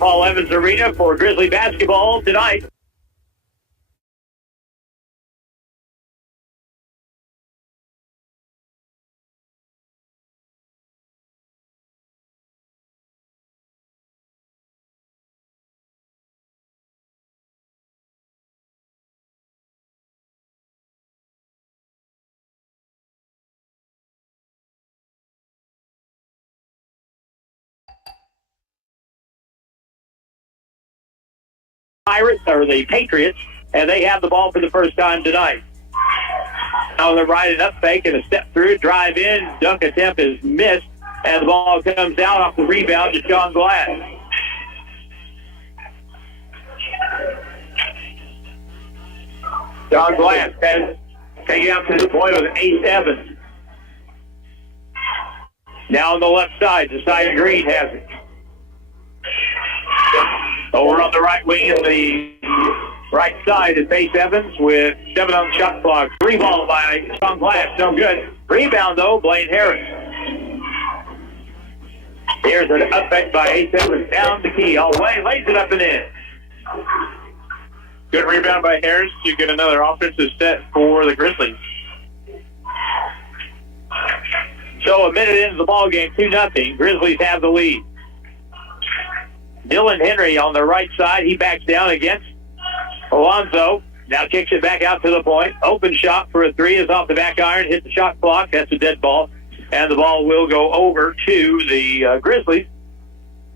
Paul Evans Arena for Grizzly basketball tonight. Pirates or the Patriots, and they have the ball for the first time tonight. Now they're riding up fake and a step through, drive in, dunk attempt is missed, and the ball comes out off the rebound to Sean Glass. Sean Glass has taken out to the point with Ace Evans. Now on the left side, Josiah Green has it. Over on the right wing in the right side is Ace Evans with 7 on the shot clock. 3 ball by Sean Glass, no good. Rebound though, Blaine Harris. Here's an upback by Ace Evans down the key all the way, lays it up and in. Good rebound by Harris to get another offensive set for the Grizzlies. So a minute into the ball game, 2-0. Grizzlies have the lead. Dylan Henry on the right side. He backs down against Alonzo. Now kicks it back out to the point. Open shot for a 3 is off the back iron. Hits the shot clock. That's a dead ball. And the ball will go over to the Grizzlies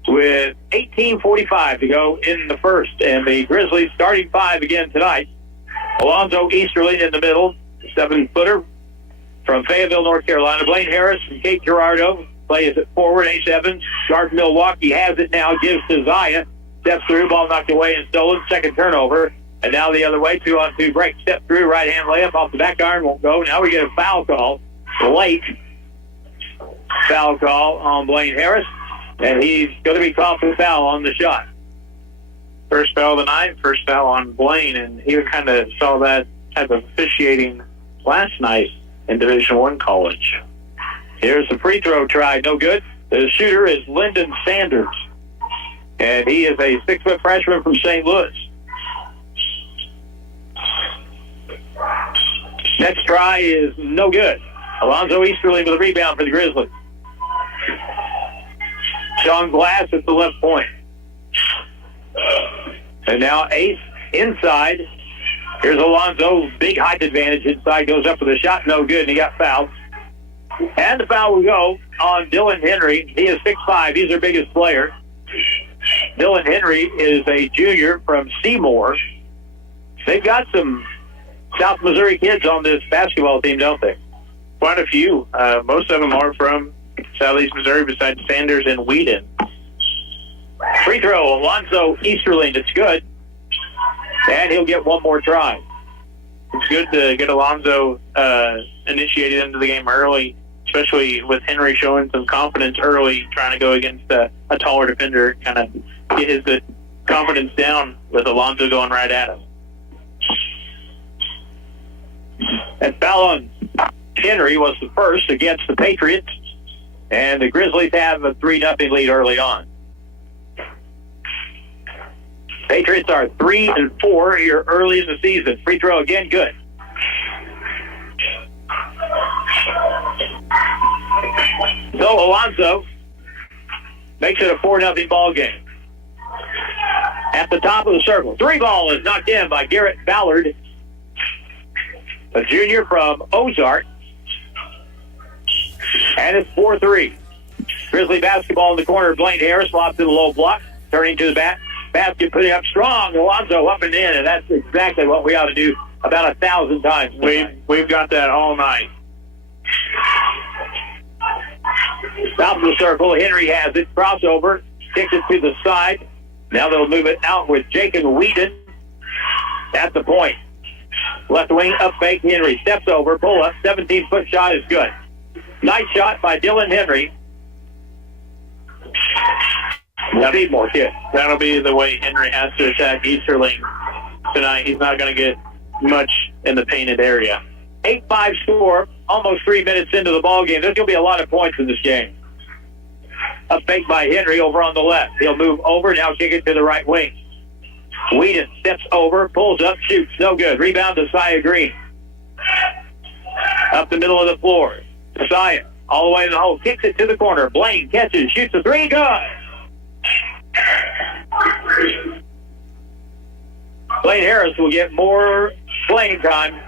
with 18:45 to go in the first. And the Grizzlies starting 5 again tonight. Alonzo Easterling in the middle. 7-footer from Fayetteville, North Carolina. Blaine Harris from Cape Girardeau. Plays it forward. Ace Evans. Guard Milwaukee has it now. Gives to Zaya. Steps through. Ball knocked away and stolen. Second turnover. And now the other way. 2-on-2 break. Step through. Right hand layup off the back iron. Won't go. Now we get a foul call. Late foul call on Blaine Harris. And he's going to be called for the foul on the shot. First foul of the night. First foul on Blaine. And he kind of saw that type of officiating last night in Division I college. Here's the free throw try. No good. The shooter is Lyndon Sanders. And he is a 6-foot freshman from St. Louis. Next try is no good. Alonzo Easterling with a rebound for the Grizzlies. Sean Glass at the left point. And now Ace inside. Here's Alonzo. Big height advantage inside. Goes up for the shot. No good. And he got fouled. And the foul will go on Dylan Henry. He is 6'5". He's their biggest player. Dylan Henry is a junior from Seymour. They've got some South Missouri kids on this basketball team, don't they? Quite a few. Most of them are from Southeast Missouri besides Sanders and Whedon. Free throw, Alonzo Easterling. It's good. And he'll get one more try. It's good to get Alonzo initiated into the game early, especially with Henry showing some confidence early, trying to go against a taller defender, kind of get his good confidence down with Alonzo going right at him. And foul on Henry was the first against the Patriots, and the Grizzlies have a 3-0 lead early on. Patriots are 3-4 here early in the season. Free throw again, good. So Alonzo makes it a 4-0 ball game. At the top of the circle, 3 ball is knocked in by Garrett Ballard, a junior from Ozark. And it's 4-3. Grizzly basketball in the corner. Blaine Harris lobs to the low block, turning to the basket, putting up strong. Alonzo up and in, and that's exactly what we ought to do about 1,000 times. We've got that all night. Top of the circle, Henry has it. Crossover, kicks it to the side. Now they'll move it out with Jacob Whedon at the point. Left wing, up fake, Henry steps over, pull up, 17-foot shot is good. Nice shot by Dylan Henry. Need more kid. That'll be the way Henry has to attack Easterling tonight. He's not going to get much in the painted area. 8-5 score, almost 3 minutes into the ball game. There's going to be a lot of points in this game. A fake by Henry over on the left. He'll move over, now kick it to the right wing. Whedon steps over, pulls up, shoots. No good. Rebound to Sia Green. Up the middle of the floor. Sia, all the way to the hole. Kicks it to the corner. Blaine catches, shoots a three. Good. Blaine Harris will get more playing time.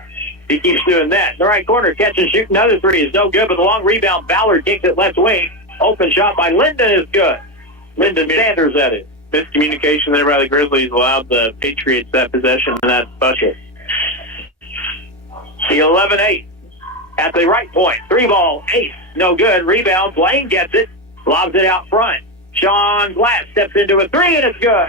He keeps doing that. In the right corner, catches, shoots another three. Is no good, but the long rebound. Ballard kicks it left wing. Open shot by Linden is good. Linden Sanders at it. Miscommunication there by the Grizzlies allowed the Patriots that possession and that bucket. The 11-8 at the right point. Three ball, ace. No good. Rebound. Blaine gets it. Lobs it out front. Sean Glass steps into a three, and it's good.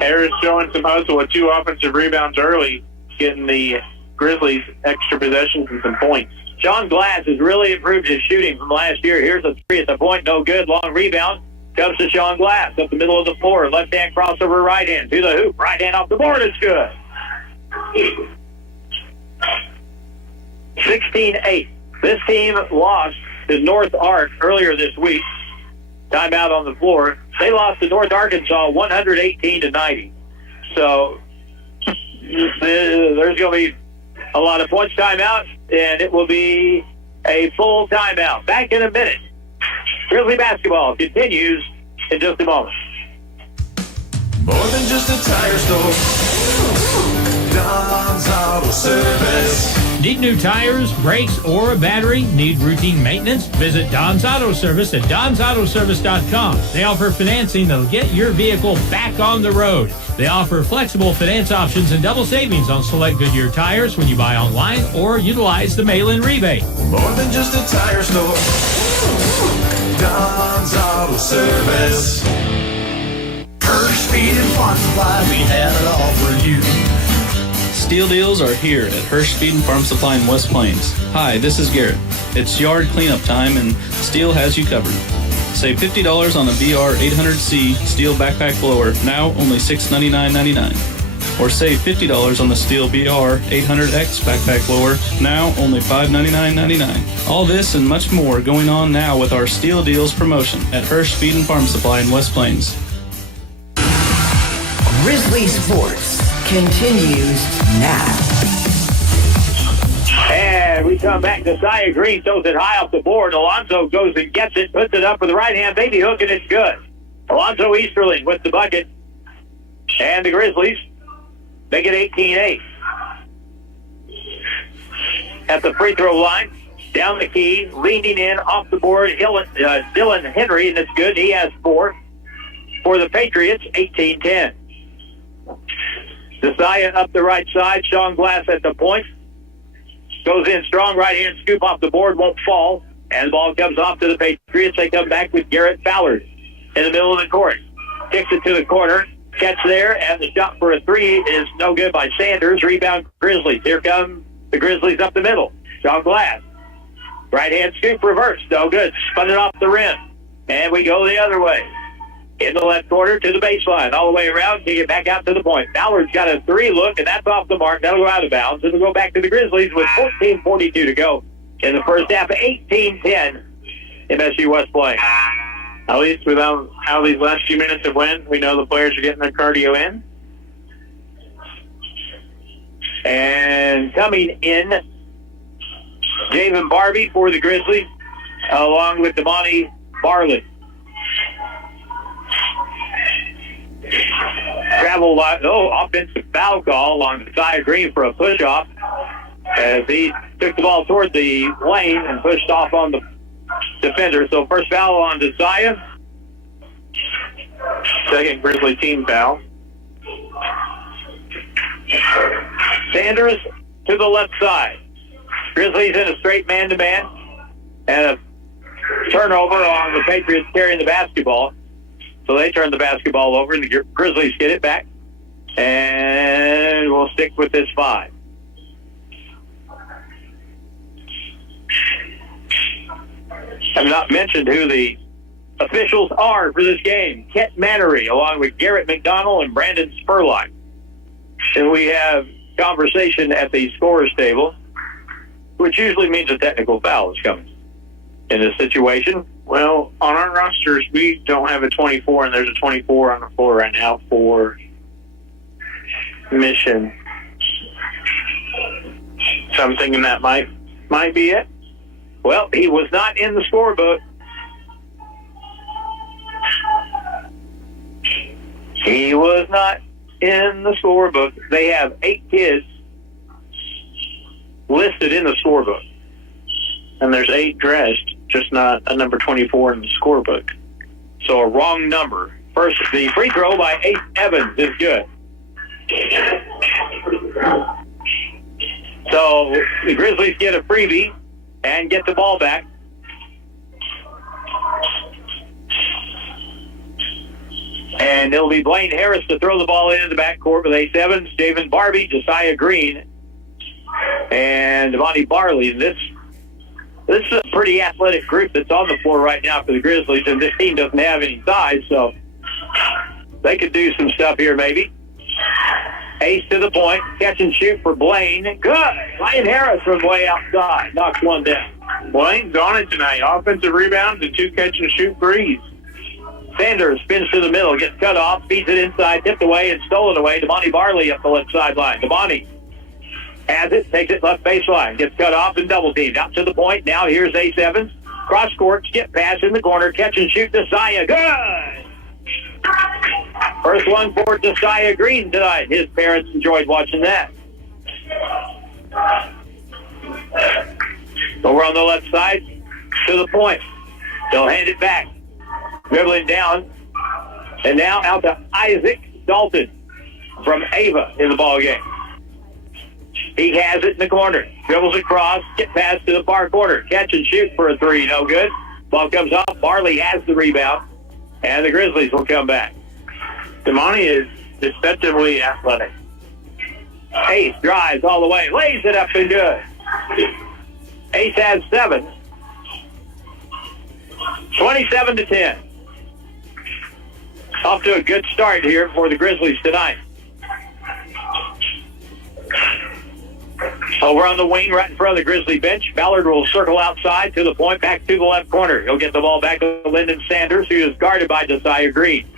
Harris showing some hustle with 2 offensive rebounds early, getting the Grizzlies extra possessions and some points. Sean Glass has really improved his shooting from last year. Here's a three at the point. No good. Long rebound. Comes to Sean Glass up the middle of the floor. Left-hand crossover, right hand to the hoop. Right hand off the board. It's good. 16-8. This team lost to North Ark earlier this week. Timeout on the floor. They lost to North Arkansas 118-90. So there's going to be a lot of points timeout, and it will be a full timeout. Back in a minute. Grizzly basketball continues in just a moment. More than just a tire store. Don's Auto Service. Need new tires, brakes, or a battery? Need routine maintenance? Visit Don's Auto Service at donsautoservice.com. They offer financing that'll get your vehicle back on the road. They offer flexible finance options and double savings on select Goodyear tires when you buy online or utilize the mail-in rebate. More than just a tire store. Don's Auto Service. First Feed and Farm Supply, we have it all for you. Steel deals are here at Hirsch Feed and Farm Supply in West Plains. Hi, this is Garrett. It's yard cleanup time and Steel has you covered. Save $50 on a BR 800C Steel backpack blower, now only $699.99. Or save $50 on the Steel BR 800X backpack blower, now only $599.99. All this and much more going on now with our Steel Deals promotion at Hirsch Feed and Farm Supply in West Plains. Grizzly Sports continues now. And we come back to Sia Green, throws it high off the board. Alonzo goes and gets it, puts it up with the right hand baby hook, and it's good. Alonzo Easterling with the bucket. And the Grizzlies make it 18-8. At the free throw line, down the key, leaning in off the board, Dylan Henry, and it's good. He has 4. For the Patriots, 18-10. Desaya up the right side. Sean Glass at the point. Goes in strong, right hand scoop off the board, won't fall. And the ball comes off to the Patriots. They come back with Garrett Ballard in the middle of the court. Kicks it to the corner. Catch there, and the shot for a three is no good by Sanders. Rebound Grizzlies. Here come the Grizzlies up the middle. Sean Glass. Right hand scoop reverse. No good. Spun it off the rim. And we go the other way. In the left corner to the baseline. All the way around. Kick it back out to the point. Ballard's got a 3 look, and that's off the mark. That'll go out of bounds. It'll go back to the Grizzlies with 14:42 to go in the first half. 18-10 MSU West Plains. At least with how these last few minutes have went, we know the players are getting their cardio in. And coming in, Javen Barbie for the Grizzlies, along with Damani Barlett. Offensive foul call on Sia Green for a push-off as he took the ball toward the lane and pushed off on the defender. So first foul on Sia. Second Grizzly team foul. Sanders to the left side. Grizzlies in a straight man-to-man. And a turnover on the Patriots carrying the basketball. So they turn the basketball over, and the Grizzlies get it back. And we'll stick with this 5. I've not mentioned who the officials are for this game. Kent Mannery, along with Garrett McDonald and Brandon Spurlock. And we have conversation at the scorer's table, which usually means a technical foul is coming. In this situation, Well, on our rosters, we don't have a 24, and there's a 24 on the floor right now for Mission. So I'm thinking that might be it. Well, he was not in the scorebook. He was not in the scorebook. They have 8 kids listed in the scorebook. And there's 8 dressed, just not a number 24 in the scorebook. So a wrong number. First, the free throw by Ace Evans is good. So the Grizzlies get a freebie and get the ball back. And it'll be Blaine Harris to throw the ball into the backcourt with Ace Evans, David Barbie, Josiah Green, and Devontae Barley. This is a pretty athletic group that's on the floor right now for the Grizzlies, and this team doesn't have any size, so they could do some stuff here maybe. Ace to the point, catch and shoot for Blaine. Good. Blaine Harris from way outside knocks one down. Blaine's on it tonight. Offensive rebounds and 2 catch and shoot threes. Sanders spins to the middle, gets cut off, feeds it inside, tipped away, and stolen away. Devontae Barley up the left sideline. Devontae has it, takes it left baseline, gets cut off and double teamed. Out to the point. Now here's Ace Evans. Cross court, skip pass in the corner, catch and shoot Josiah. Good! First one for Josiah Green tonight. His parents enjoyed watching that. Over on the left side, to the point. They'll hand it back. Dribbling down. And now out to Isaac Dalton from Ava in the ball game. He has it in the corner. Dribbles across, get pass to the far corner. Catch and shoot for a 3. No good. Ball comes off. Barley has the rebound. And the Grizzlies will come back. Damani is deceptively athletic. Ace drives all the way. Lays it up and good. Ace has 7. 27-10. Off to a good start here for the Grizzlies tonight. Over on the wing, right in front of the Grizzly bench, Ballard will circle outside to the point, back to the left corner. He'll get the ball back to Lyndon Sanders, who is guarded by Josiah Green.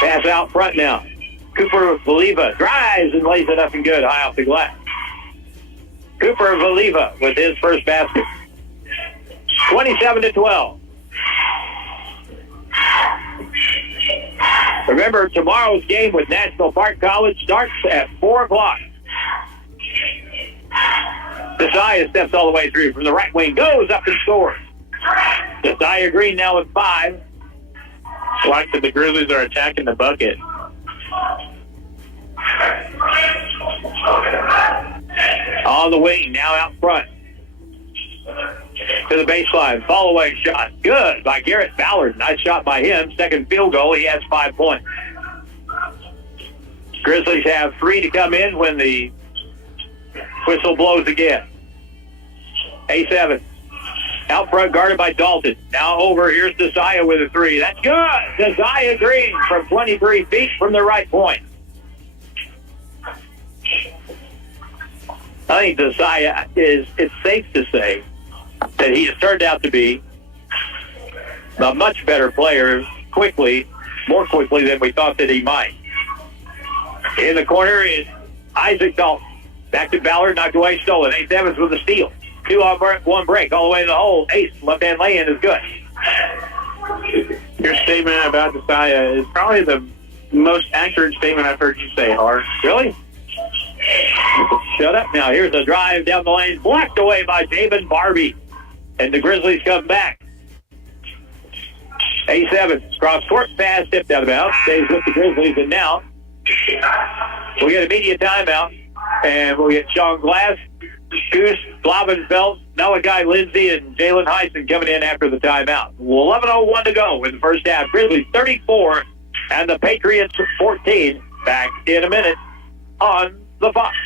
Pass out front now. Cooper Valiva drives and lays it up and good, high off the glass. Cooper Valiva with his first basket. 27-12. Remember, tomorrow's game with National Park College starts at 4 o'clock. Josiah steps all the way through from the right wing, goes up and scores. Josiah Green now with 5. Like that the Grizzlies are attacking the bucket. On the wing, now out front. To the baseline, fall away shot. Good by Garrett Ballard. Nice shot by him. Second field goal. He has 5 points. Grizzlies have 3 to come in when the whistle blows again. Ace Evans. Out front, guarded by Dalton. Now over, here's Josiah with a 3. That's good. Josiah Green from 23 feet from the right point. I think Josiah it's safe to say that he has turned out to be a much better player more quickly than we thought that he might. In the corner is Isaac Dalton. Back to Ballard, knocked away, stolen. Ace Evans with a steal. 2 on 1 break, all the way to the hole. Ace, left-hand lay-in is good. Your statement about Josiah is probably the most accurate statement I've heard you say, Hart. Really? Shut up now. Here's a drive down the lane, blocked away by David Barbie. And the Grizzlies come back. Ace Evans, cross-court pass, tipped out of bounds, stays with the Grizzlies, and now we'll get a media timeout, and we'll get Sean Glass, Goose, Blavenfeld, Malachi Lindsay, and Jalen Heisen coming in after the timeout. 11:01 to go in the first half. Grizzlies 34 and the Patriots 14. Back in a minute on the Fox.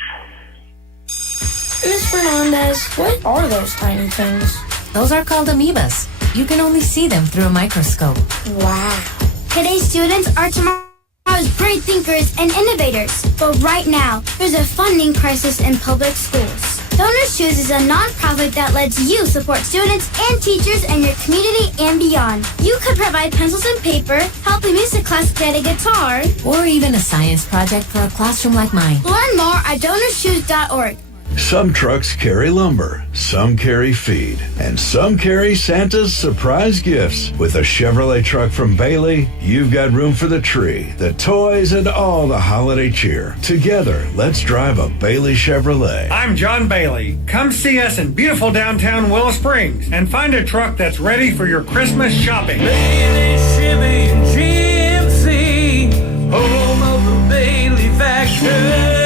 Ms. Fernandez, what are those tiny things? Those are called amoebas. You can only see them through a microscope. Wow. Today's students are tomorrow's great thinkers and innovators. But right now, there's a funding crisis in public schools. Donors Shoes is a nonprofit that lets you support students and teachers in your community and beyond. You could provide pencils and paper, help a music class get a guitar, Or even a science project for a classroom like mine. learn more at donorshoes.org. Some trucks carry lumber, some carry feed, and some carry Santa's surprise gifts. With a Chevrolet truck from Bailey, you've got room for the tree, the toys, and all the holiday cheer. Together, let's drive a Bailey Chevrolet. I'm John Bailey. Come see us in beautiful downtown Willow Springs and find a truck that's ready for your Christmas shopping. Bailey Chevy GMC, home of the Bailey factor.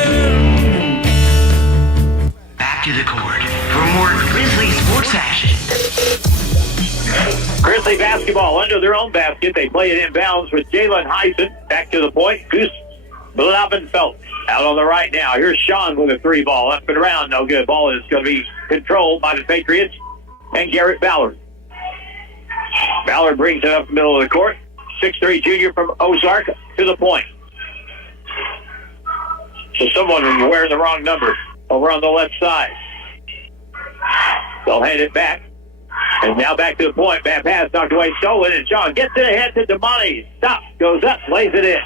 Back to the court for more Grizzly sports action. Grizzly basketball under their own basket. They play it inbounds with Jalen Heisen. Back to the point. Goose Blavenfeld out on the right now. Here's Sean with a three ball. Up and around. No good. Ball is going to be controlled by the Patriots and Garrett Ballard. Ballard brings it up the middle of the court. 6'3" junior from Ozark to the point. So someone wearing the wrong number over on the left side. They'll hand it back. And now back to the point. Bad pass knocked away, stolen, and Sean gets it ahead to Damani. Stops, goes up, lays it in.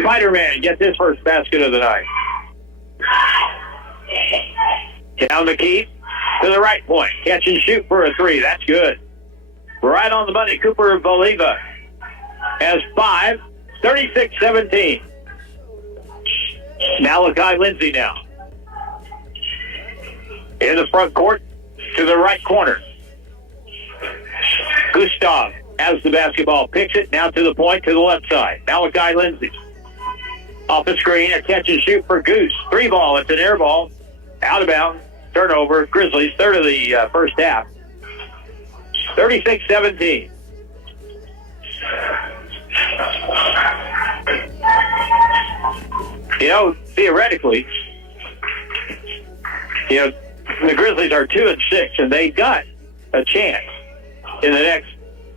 Spider-Man gets his first basket of the night. Down the key to the right point. Catch and shoot for a three. That's good. Right on the money. Cooper Voliva has 5. 36-17. Malachi Lindsay now. In the front court to the right corner. Gustav has the basketball. Picks it now to the point to the left side. Malachi Lindsay. Off the screen, a catch and shoot for Goose. Three ball. It's an air ball. Out of bounds. Turnover. Grizzlies, third of the first half. 36-17. You know, theoretically, the Grizzlies are 2-6, and they got a chance in the next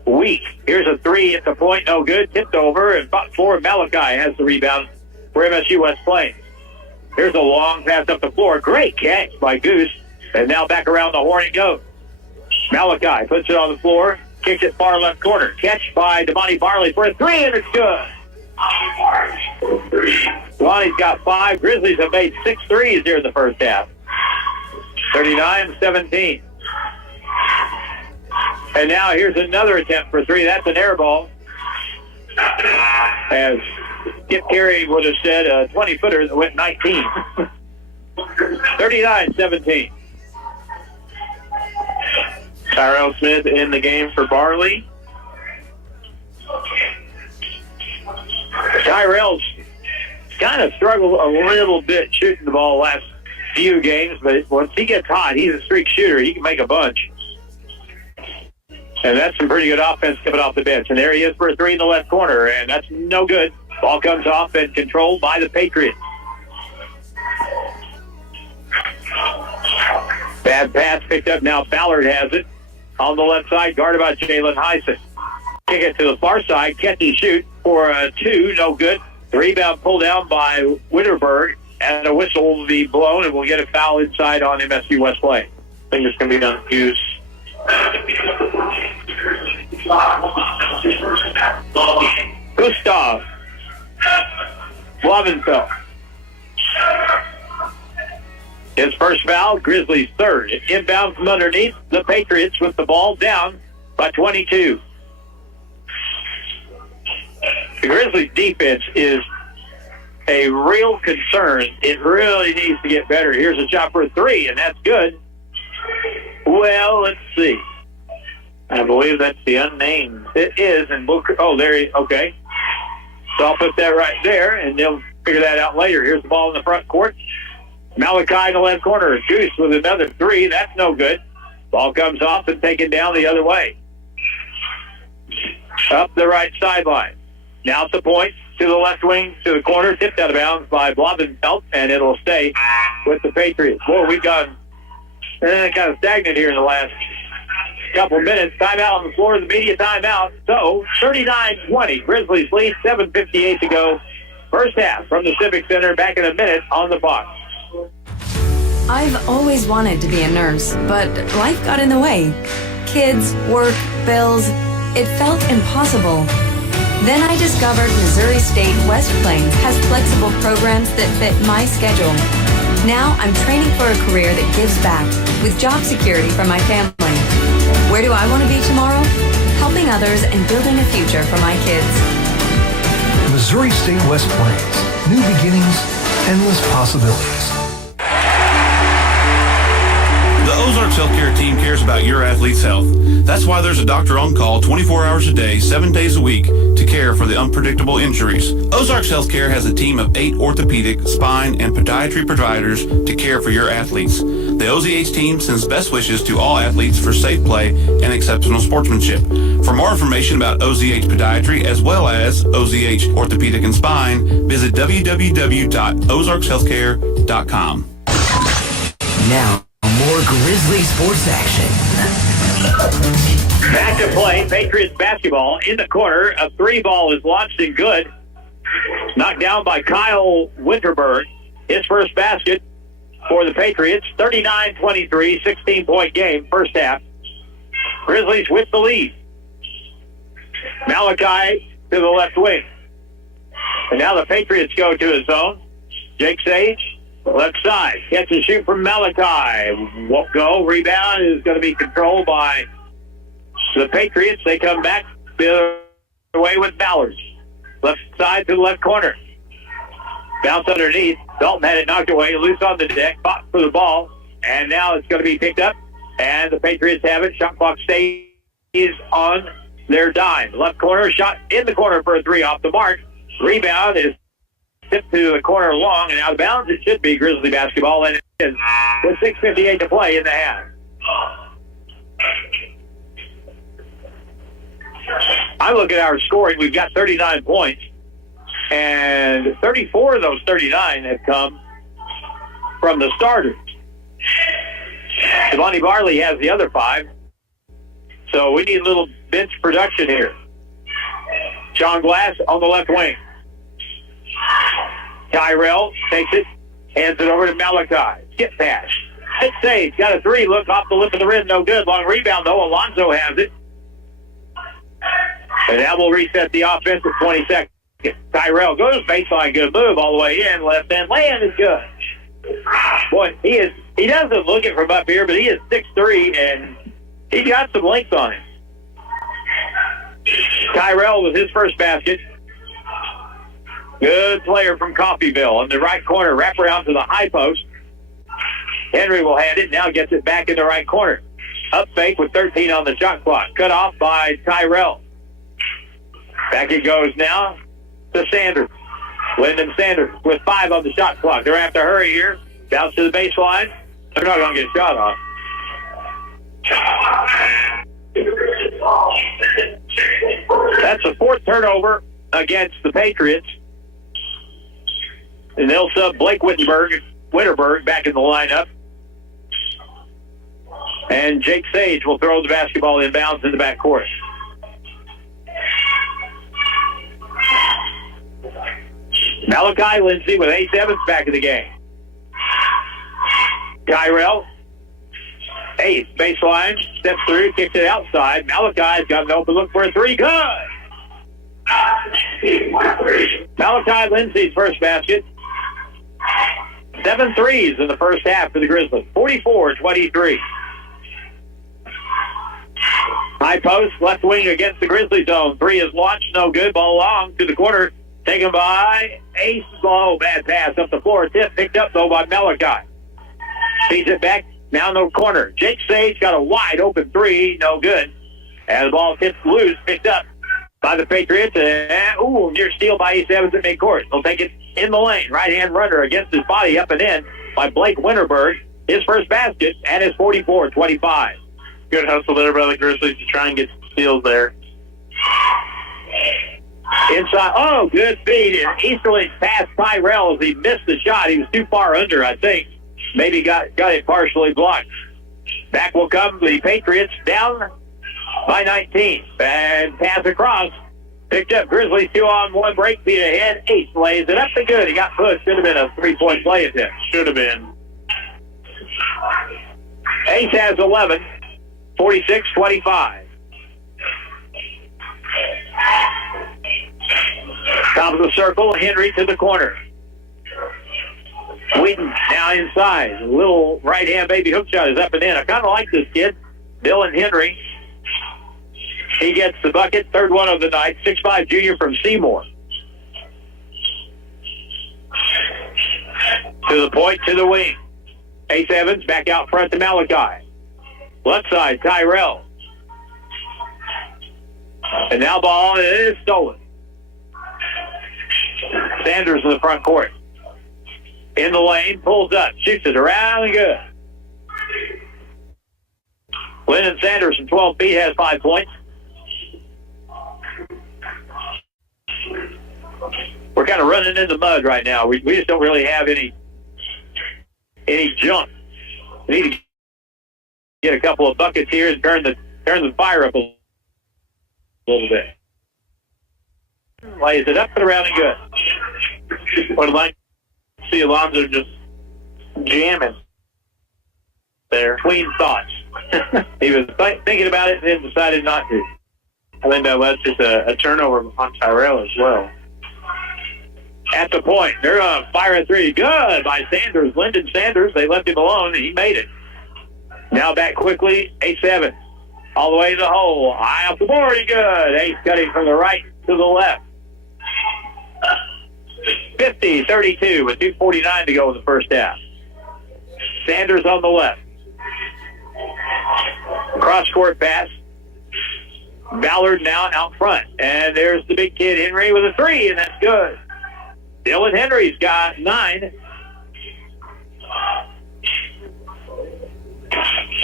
week. Here's a three at the point, no good, tipped over, and fought for Malachi has the rebound for MSU West Plains. Here's a long pass up the floor. Great catch by Goose, and now back around the horn it goes. Malachi puts it on the floor, kicks it far left corner. Catch by Damani Barley for a three, and it's good. Damani's got 5. Grizzlies have made 6 threes here in the first half. 39-17. And now here's another attempt for 3. That's an air ball. As Skip Carey would have said, a 20-footer that went 19. 39-17. Tyrell Smith in the game for Barley. Tyrell's kind of struggled a little bit shooting the ball last few games, but once he gets hot, he's a streak shooter. He can make a bunch. And that's some pretty good offense coming off the bench. And there he is for a three in the left corner, and that's no good. Ball comes off and controlled by the Patriots. Bad pass picked up. Now Ballard has it on the left side, guarded by Jalen Heisen. Kick it to the far side, catch and shoot for a 2, no good. The rebound pulled down by Winterberg, and a whistle will be blown, and we'll get a foul inside on MSU West Plains. I think it's going to be on Hughes. Gustav Blavenfeld. His first foul, Grizzlies third. Inbound from underneath, the Patriots with the ball down by 22. The Grizzlies defense is a real concern. It really needs to get better. Here's a shot for a 3, and that's good. Well, let's see. I believe that's the unnamed. It is, and okay. So I'll put that right there, and they'll figure that out later. Here's the ball in the front court. Malachi in the left corner. Goose with another 3. That's no good. Ball comes off and taken down the other way. Up the right sideline. Now at the point, to the left wing, to the corner, tipped out of bounds by Blavenfeld, and it'll stay with the Patriots. Boy, we've gone kind of stagnant here in the last couple of minutes. Timeout on the floor, the media timeout. So, 39-20. Grizzlies lead, 7:58 to go. First half from the Civic Center, back in a minute on the box. I've always wanted to be a nurse, but life got in the way. Kids, work, bills. It felt impossible. Then I discovered Missouri State West Plains has flexible programs that fit my schedule. Now I'm training for a career that gives back with job security for my family. Where do I want to be tomorrow? Helping others and building a future for my kids. Missouri State West Plains. New beginnings, endless possibilities. The Ozarks Healthcare team cares about your athlete's health. That's why there's a doctor on call 24 hours a day, 7 days a week to care for the unpredictable injuries. Ozarks Healthcare has a team of 8 orthopedic, spine, and podiatry providers to care for your athletes. The OZH team sends best wishes to all athletes for safe play and exceptional sportsmanship. For more information about OZH Podiatry as well as OZH Orthopedic and Spine, visit www.ozarkshealthcare.com. Now, more Grizzly sports action. Back to play. Patriots basketball in the corner. A 3 ball is launched and good. Knocked down by Kyle Winterberg. His first basket for the Patriots. 39-23, 16-point game, first half. Grizzlies with the lead. Malachi to the left wing. And now the Patriots go to his zone. Jake Sage, left side. Catch and shoot from Malachi. Won't go. Rebound is going to be controlled by the Patriots. They come back the other way with Ballard. Left side to the left corner. Bounce underneath. Dalton had it knocked away. Loose on the deck. Fought for the ball. And now it's going to be picked up. And the Patriots have it. Shot clock stays on their dime. Left corner. Shot in the corner for a 3 off the mark. Rebound is tipped to the corner long and out of bounds. It should be Grizzly basketball. And it is with 6:58 to play in the half. I look at our scoring. We've got 39 points. And 34 of those 39 have come from the starters. Devontae Barley has the other 5. So we need a little bench production here. Sean Glass on the left wing. Tyrell takes it, hands it over to Malachi. Skip pass. Hit Sage. Got a 3. Look off the lip of the rim. No good. Long rebound, though. Alonzo has it. And that will reset the offense at 20 seconds. Tyrell goes baseline. Good move all the way in. Left end land is good. Boy, he doesn't look it from up here, but he is 6'3", and he got some length on him. Tyrell with his first basket. Good player from Coffeyville on the right corner. Wrap around to the high post. Henry will hand it. Now gets it back in the right corner. Up fake with 13 on the shot clock. Cut off by Tyrell. Back it goes now to Sanders. Lyndon Sanders with 5 on the shot clock. They're going to have to hurry here. Bounce to the baseline. They're not going to get a shot off. That's the 4th turnover against the Patriots. And they'll sub Blake Winterberg back in the lineup. And Jake Sage will throw the basketball inbounds in the backcourt. Malachi Lindsay with 8-7 back in the game. Tyrell, 8th baseline, steps through, kicks it outside. Malachi's got an open look for a 3. Good! Malachi Lindsay's first basket. 7 threes in the first half for the Grizzlies. 44-23. High post, left wing against the Grizzly zone. 3 is launched, no good. Ball long to the corner. Taken by Ace. Oh, bad pass up the floor. Tip picked up, though, by Malachi. Feeds it back. Now no corner. Jake Sage got a wide open 3. No good. And the ball tips loose. Picked up by the Patriots. And, near steal by East Evans at midcourt. They'll take it in the lane. Right-hand runner against his body up and in by Blake Winterberg. His first basket and his 44-25. Good hustle there by the Grizzlies to try and get some steals there. Inside, good feed. And Easterling passed Tyrell as he missed the shot. He was too far under, I think. Maybe got it partially blocked. Back will come the Patriots down by 19. And pass across. Picked up Grizzlies 2-on-1 break feed ahead. Ace lays it up to good. He got pushed. Should have been a 3-point play attempt. Should have been. Ace has 11, 46-25. Top of the circle, Henry to the corner. Wheaton now inside. A little right-hand baby hook shot is up and in. I kind of like this kid, Dylan Henry. He gets the bucket, third one of the night, 6'5" junior from Seymour. To the point, to the wing. Ace Evans back out front to Malachi. Left side, Tyrell. And now ball is stolen. Sanders in the front court. In the lane, pulls up, shoots it around and good. Lennon Sanders from 12 feet has 5 points. We're kind of running in the mud right now. We just don't really have any jump. We need to get a couple of buckets here and turn the fire up a little bit. Lays it up and around and good. Would like to see Alonzo just jamming there. Between thoughts. He was thinking about it and then decided not to. I think that led to a turnover on Tyrell as well. At the point, they're on fire at three. Good by Sanders, Lyndon Sanders. They left him alone, and he made it. Now back quickly, Ace Evans. All the way to the hole. High off the board, he good. Ace cutting from the right to the left. 50-32 with 2:49 to go in the first half. Sanders on the left. Cross-court pass. Ballard now out front. And there's the big kid, Henry, with a three, and that's good. Dylan Henry's got 9.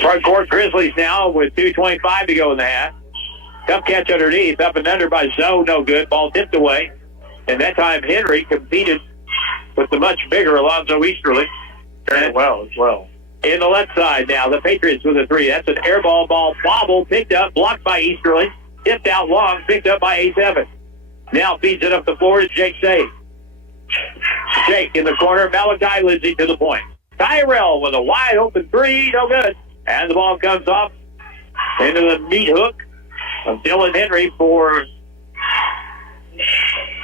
Front court Grizzlies now with 2:25 to go in the half. Tough catch underneath, up and under by Zoe, no good. Ball tipped away. And that time Henry competed with the much bigger Alonzo Easterly. Very well as well. In the left side now, the Patriots with a 3. That's an air ball bobble, picked up, blocked by Easterly. Tipped out long, picked up by Ace Evans. Now feeds it up the floor to Jake Sage. Jake in the corner, Malachi Lindsay to the point. Tyrell with a wide open 3, no good. And the ball comes off into the meat hook of Dylan Henry for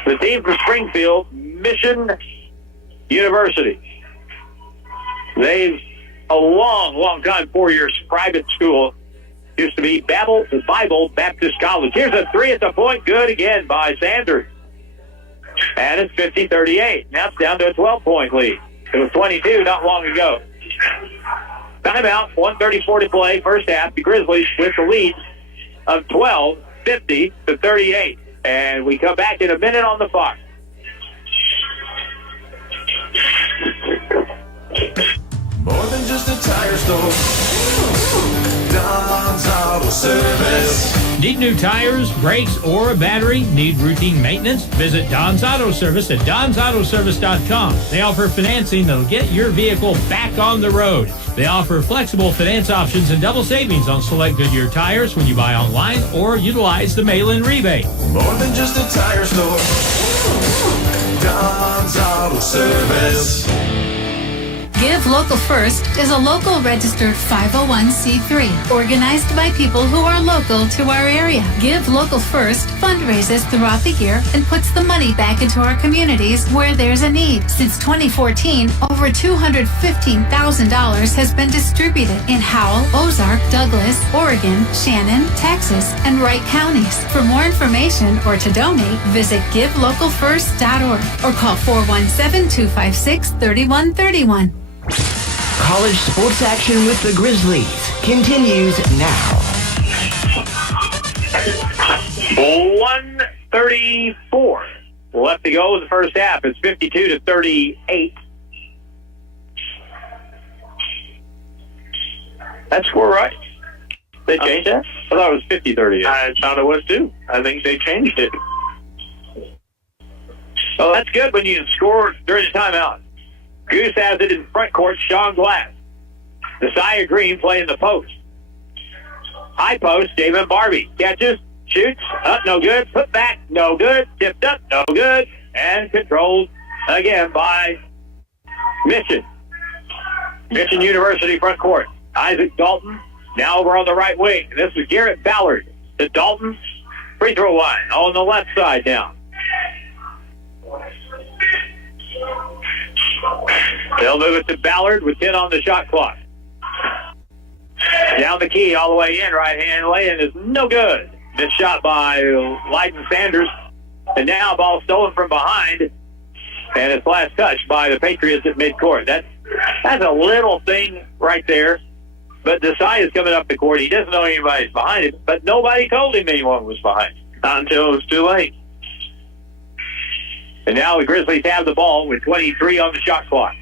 the team from Springfield, Mission University. They've a long time, 4 years private school. Used to be Bible Baptist College. Here's a 3 at the point, good again by Sanders. And it's 50-38. Now it's down to a 12-point lead. It was 22 not long ago. Timeout, 1:34 to play, first half. The Grizzlies with the lead of 12, 50-38. And we come back in a minute on the clock. More than just a tire store. Don's Auto Service. Need new tires, brakes, or a battery? Need routine maintenance? Visit Don's Auto Service at donsautoservice.com. They offer financing that'll get your vehicle back on the road. They offer flexible finance options and double savings on select Goodyear tires when you buy online or utilize the mail-in rebate. More than just a tire store. Don's Auto Service. Give Local First is a local registered 501c3 organized by people who are local to our area. Give Local First fundraises throughout the year and puts the money back into our communities where there's a need. Since 2014, over $215,000 has been distributed in Howell, Ozark, Douglas, Oregon, Shannon, Texas, and Wright counties. For more information or to donate, visit givelocalfirst.org or call 417-256-3131. College sports action with the Grizzlies continues now. 1:34 left to go in the first half. It's 52-38. That score right? They changed that? I thought it was 50-38. I thought it was too. I think they changed it. Oh, that's good when you score during the timeout. Goose has it in front court, Sean Glass. Josiah Green playing the post. High post, David Barbie. Catches, shoots, up, no good. Put back, no good. Tipped up, no good. And controlled again by Mission. Mission University front court. Isaac Dalton now over on the right wing. This is Garrett Ballard to Dalton. Free throw line on the left side now. They'll move it to Ballard with 10 on the shot clock. Down the key all the way in. Right-hand lay-in is no good. This shot by Lyden Sanders. And now ball stolen from behind. And it's last touched by the Patriots at midcourt. That's a little thing right there. But Desai is coming up the court. He doesn't know anybody's behind him. But nobody told him anyone was behind him. Not until it was too late. And now the Grizzlies have the ball with 23 on the shot clock.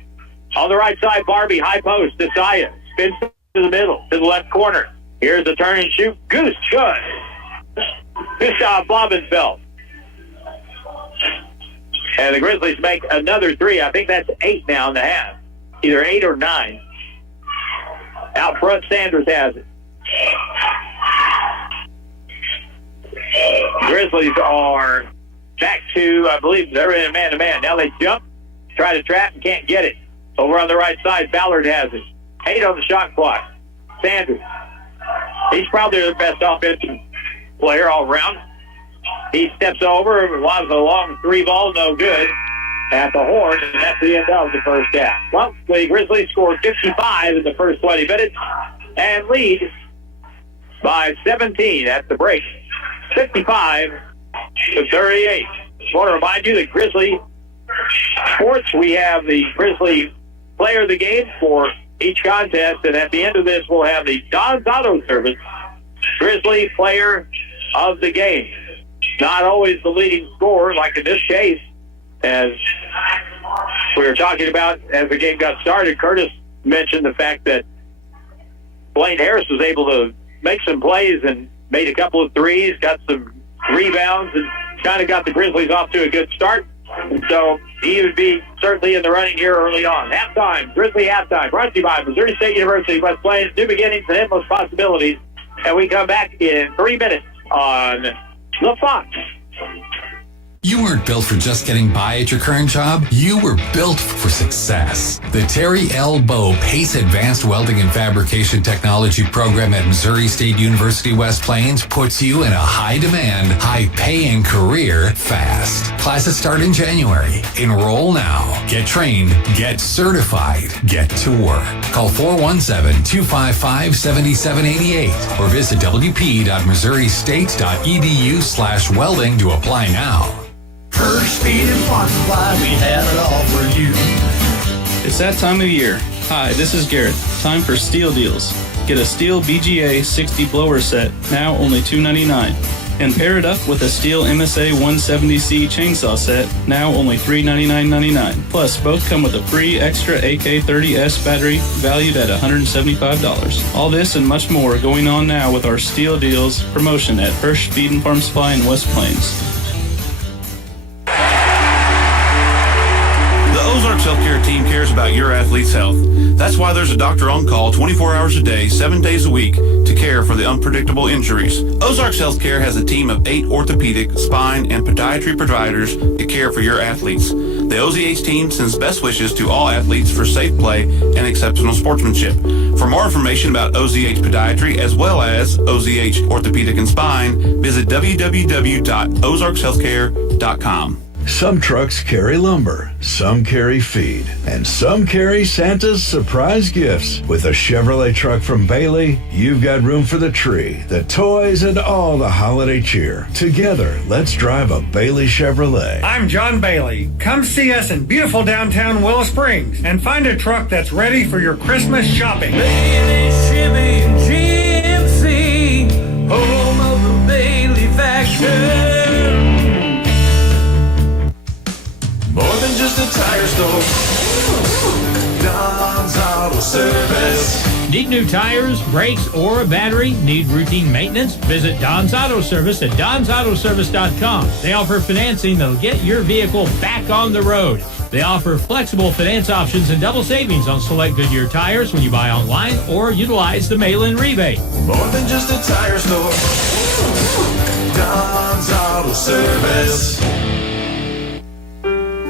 On the right side, Barbie, high post, Desai spins to the middle, to the left corner. Here's the turn and shoot. Goose, good. Gustav Bobenfeld. And the Grizzlies make another three. I think that's 8 now in the half. Either 8 or 9. Out front, Sanders has it. Grizzlies are back to, I believe, they're in a man-to-man. Now they jump, try to trap, and can't get it. Over on the right side, Ballard has it. 8 on the shot clock. Sanders. He's probably their best offensive player all around. He steps over, lobs a long 3 ball, no good, at the horn, and that's the end of the first half. Well, the Grizzlies scored 55 in the first 20 minutes and lead by 17 at the break. 55-38. I want to remind you that Grizzly Sports, we have the Grizzly Player of the Game for each contest, and at the end of this, we'll have the Don's Auto Service Grizzly Player of the Game. Not always the leading scorer, like in this case, as we were talking about as the game got started. Curtis mentioned the fact that Blaine Harris was able to make some plays and made a couple of threes, got some rebounds, and kind of got the Grizzlies off to a good start. And so he would be certainly in the running here early on. Halftime, Grizzly halftime, brought to you by Missouri State University, West Plains, new beginnings and endless possibilities. And we come back in 3 minutes on The Fox. You weren't built for just getting by at your current job. You were built for success. The Terry L. Bowe PACE Advanced Welding and Fabrication Technology program at Missouri State University West Plains puts you in a high-demand, high-paying career fast. Classes start in January. Enroll now. Get trained. Get certified. Get to work. Call 417-255-7788 or visit wp.missouristate.edu/welding to apply now. Curve, speed, and farm supply, we have it all for you. It's that time of year. Hi, this is Garrett. Time for Steel Deals. Get a Steel BGA 60 blower set, now only $2.99. And pair it up with a Steel MSA 170C chainsaw set, now only $399.99. Plus, both come with a free extra AK30S battery valued at $175. All this and much more going on now with our Steel Deals promotion at Hirsch Feed and Farm Supply in West Plains. Ozarks Healthcare team cares about your athlete's health. That's why there's a doctor on call 24 hours a day, 7 days a week to care for the unpredictable injuries. Ozarks Healthcare has a team of 8 orthopedic, spine, and podiatry providers to care for your athletes. The OZH team sends best wishes to all athletes for safe play and exceptional sportsmanship. For more information about OZH Podiatry as well as OZH Orthopedic and Spine, visit www.ozarkshealthcare.com. Some trucks carry lumber, some carry feed, and some carry Santa's surprise gifts. With a Chevrolet truck from Bailey, you've got room for the tree, the toys, and all the holiday cheer. Together, let's drive a Bailey Chevrolet. I'm John Bailey. Come see us in beautiful downtown Willow Springs and find a truck that's ready for your Christmas shopping. Bailey Chevy GMC, home of the Bailey factor. More than just a tire store. Don's Auto Service. Need new tires, brakes, or a battery? Need routine maintenance? Visit Don's Auto Service at donsautoservice.com. They offer financing that'll get your vehicle back on the road. They offer flexible finance options and double savings on select Goodyear tires when you buy online or utilize the mail-in rebate. More than just a tire store. Don's Auto Service.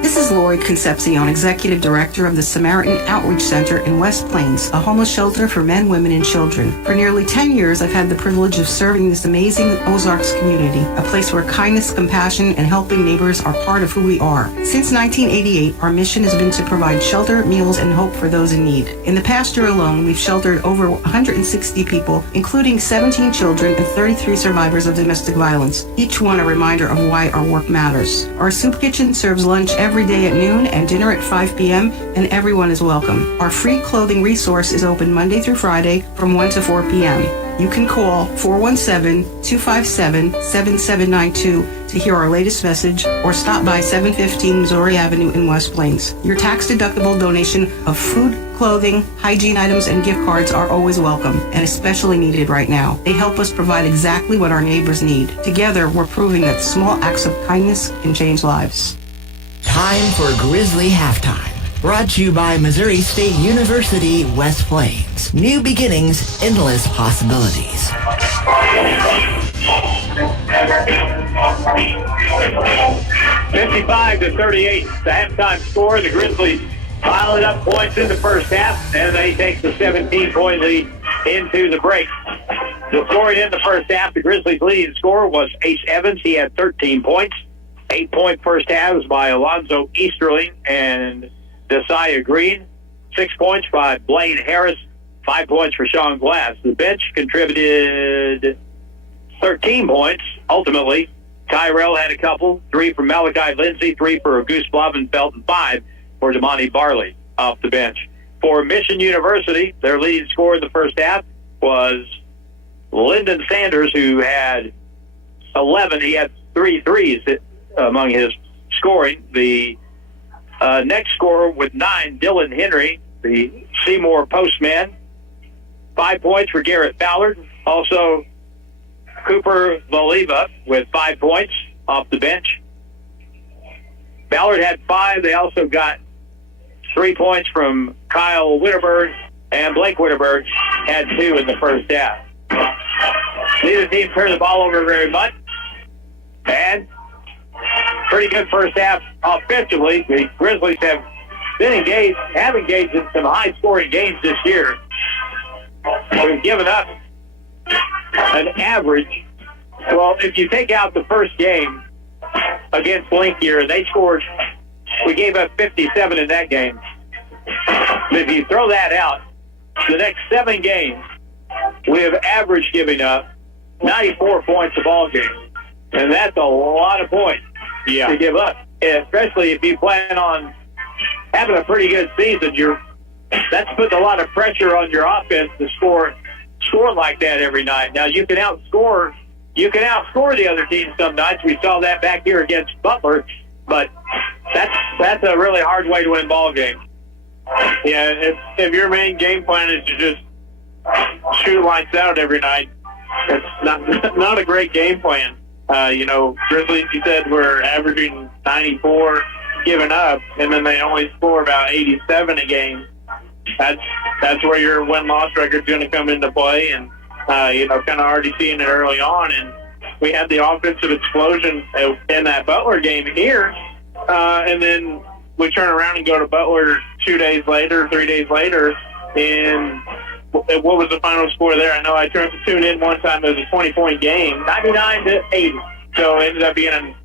This is Lori Concepcion, Executive Director of the Samaritan Outreach Center in West Plains, a homeless shelter for men, women, and children. For nearly 10 years, I've had the privilege of serving this amazing Ozarks community, a place where kindness, compassion, and helping neighbors are part of who we are. Since 1988, our mission has been to provide shelter, meals, and hope for those in need. In the past year alone, we've sheltered over 160 people, including 17 children and 33 survivors of domestic violence, each one a reminder of why our work matters. Our soup kitchen serves lunch every day at noon and dinner at 5 p.m., and everyone is welcome. Our free clothing resource is open Monday through Friday from 1 to 4 p.m. You can call 417-257-7792 to hear our latest message or stop by 715 Missouri Avenue in West Plains. Your tax-deductible donation of food, clothing, hygiene items, and gift cards are always welcome and especially needed right now. They help us provide exactly what our neighbors need. Together, we're proving that small acts of kindness can change lives. Time for Grizzly Halftime. Brought to you by Missouri State University, West Plains. New beginnings, endless possibilities. 55-38, the halftime score. The Grizzlies piling up points in the first half, and they take the 17-point lead into the break. The scoring in the first half, the Grizzlies' leading scorer was Ace Evans. He had 13 points. 8-point first halves by Alonzo Easterling and Desaiah Green. 6 points by Blaine Harris. 5 points for Sean Glass. The bench contributed 13 points, ultimately. Tyrell had a couple. 3 for Malachi Lindsay, 3 for Goose Blavenfeld, and 5 for Damani Barley off the bench. For Mission University, their leading scorer in the first half was Lyndon Sanders, who had 11. He had 3 threes among his scoring. The next scorer with 9, Dylan Henry, the Seymour postman. 5 points for Garrett Ballard. Also, Cooper Valiva with 5 points off the bench. Ballard had 5. They also got 3 points from Kyle Witterberg, and Blake Witterberg had 2 in the first half. Neither team turned the ball over very much. And pretty good first half offensively. The Grizzlies have engaged in some high-scoring games this year. We've given up an average. Well, if you take out the first game against Linkier, we gave up 57 in that game. But if you throw that out, the next 7 games, we have averaged giving up 94 points a ball game. And that's a lot of points to give up. And especially if you plan on having a pretty good season, that's putting a lot of pressure on your offense to score like that every night. Now you can outscore the other team some nights. We saw that back here against Butler, but that's a really hard way to win ball games. Yeah, if your main game plan is to just shoot lights out every night, it's not a great game plan. Grizzlies, you said, were averaging 94 giving up, and then they only score about 87 a game. That's where your win-loss record's going to come into play, and kind of already seeing it early on. And we had the offensive explosion in that Butler game here, and then we turn around and go to Butler 3 days later, and what was the final score there? I know I tuned in one time. It was a 20-point game, 99-80. So it ended up being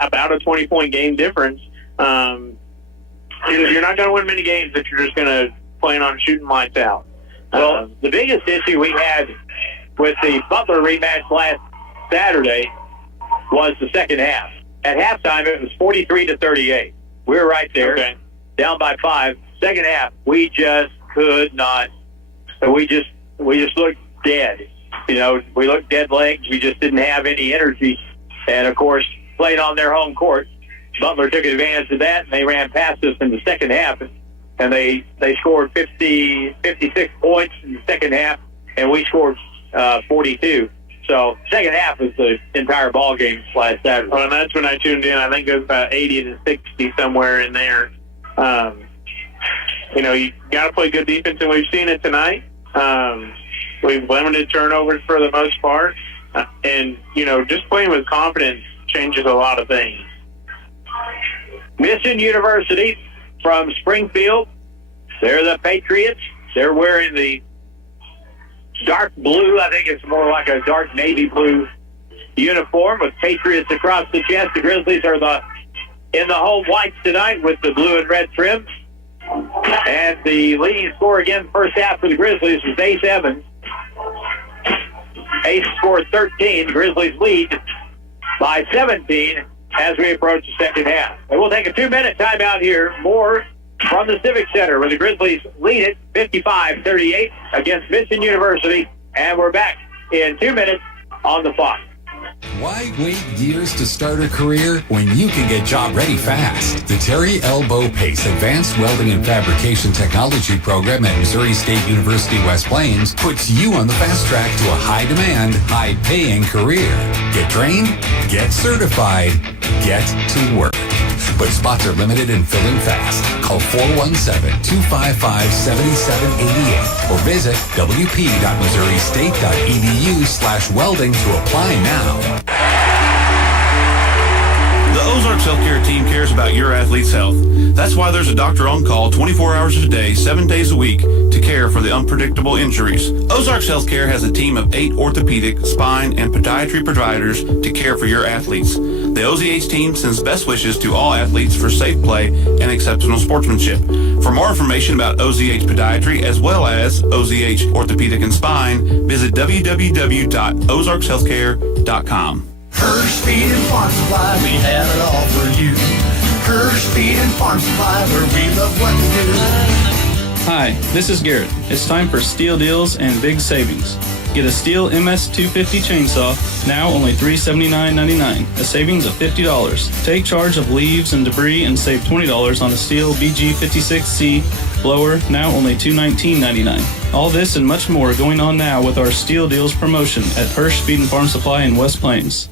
about a 20-point game difference. You're not going to win many games if you're just going to plan on shooting lights out. Well, the biggest issue we had with the Butler rematch last Saturday was the second half. At halftime, it was 43-38. We were right there, down by 5. Second half, we just could not. We just looked dead. We looked dead legs. We just didn't have any energy. And, of course, played on their home court. Butler took advantage of that, and they ran past us in the second half. And they scored 56 points in the second half, and we scored 42. So second half was the entire ball game last Saturday. Well, and that's when I tuned in. I think it was about 80-60 somewhere in there. You got to play good defense, and we've seen it tonight. We've limited turnovers for the most part. And, just playing with confidence changes a lot of things. Mission University from Springfield. They're the Patriots. They're wearing the dark blue. I think it's more like a dark navy blue uniform with Patriots across the chest. The Grizzlies are in the home whites tonight with the blue and red trim. And the leading scorer again first half for the Grizzlies was Ace Evans. Ace scored 13. Grizzlies lead by 17 as we approach the second half. And we'll take a 2-minute timeout here. More from the Civic Center where the Grizzlies lead it 55-38 against Mission University. And we're back in 2 minutes on the Fox. Why wait years to start a career when you can get job ready fast? The Terry L. Bow Pace Advanced Welding and Fabrication Technology program at Missouri State University West Plains puts you on the fast track to a high-demand, high-paying career. Get trained, get certified, get to work. But spots are limited and filling fast. Call 417-255-7788 or visit wp.missouristate.edu/welding to apply now. The Ozarks Healthcare team cares about your athlete's health. That's why there's a doctor on call 24 hours a day, 7 days a week to care for the unpredictable injuries. Ozarks Healthcare has a team of 8 orthopedic, spine, and podiatry providers to care for your athletes. The OZH team sends best wishes to all athletes for safe play and exceptional sportsmanship. For more information about OZH Podiatry as well as OZH Orthopedic and Spine, visit www.ozarkshealthcare.com. Kirsch Feed and Farm Supply, we have it all for you. Kirsch Feed and Farm Supply, where we love what we do. Hi, this is Garrett. It's time for Steel Deals and Big Savings. Get a Steel MS250 chainsaw, now only $379.99, a savings of $50. Take charge of leaves and debris and save $20 on a Steel BG56C blower, now only $219.99. All this and much more going on now with our Steel Deals promotion at Hirsch Feed and Farm Supply in West Plains.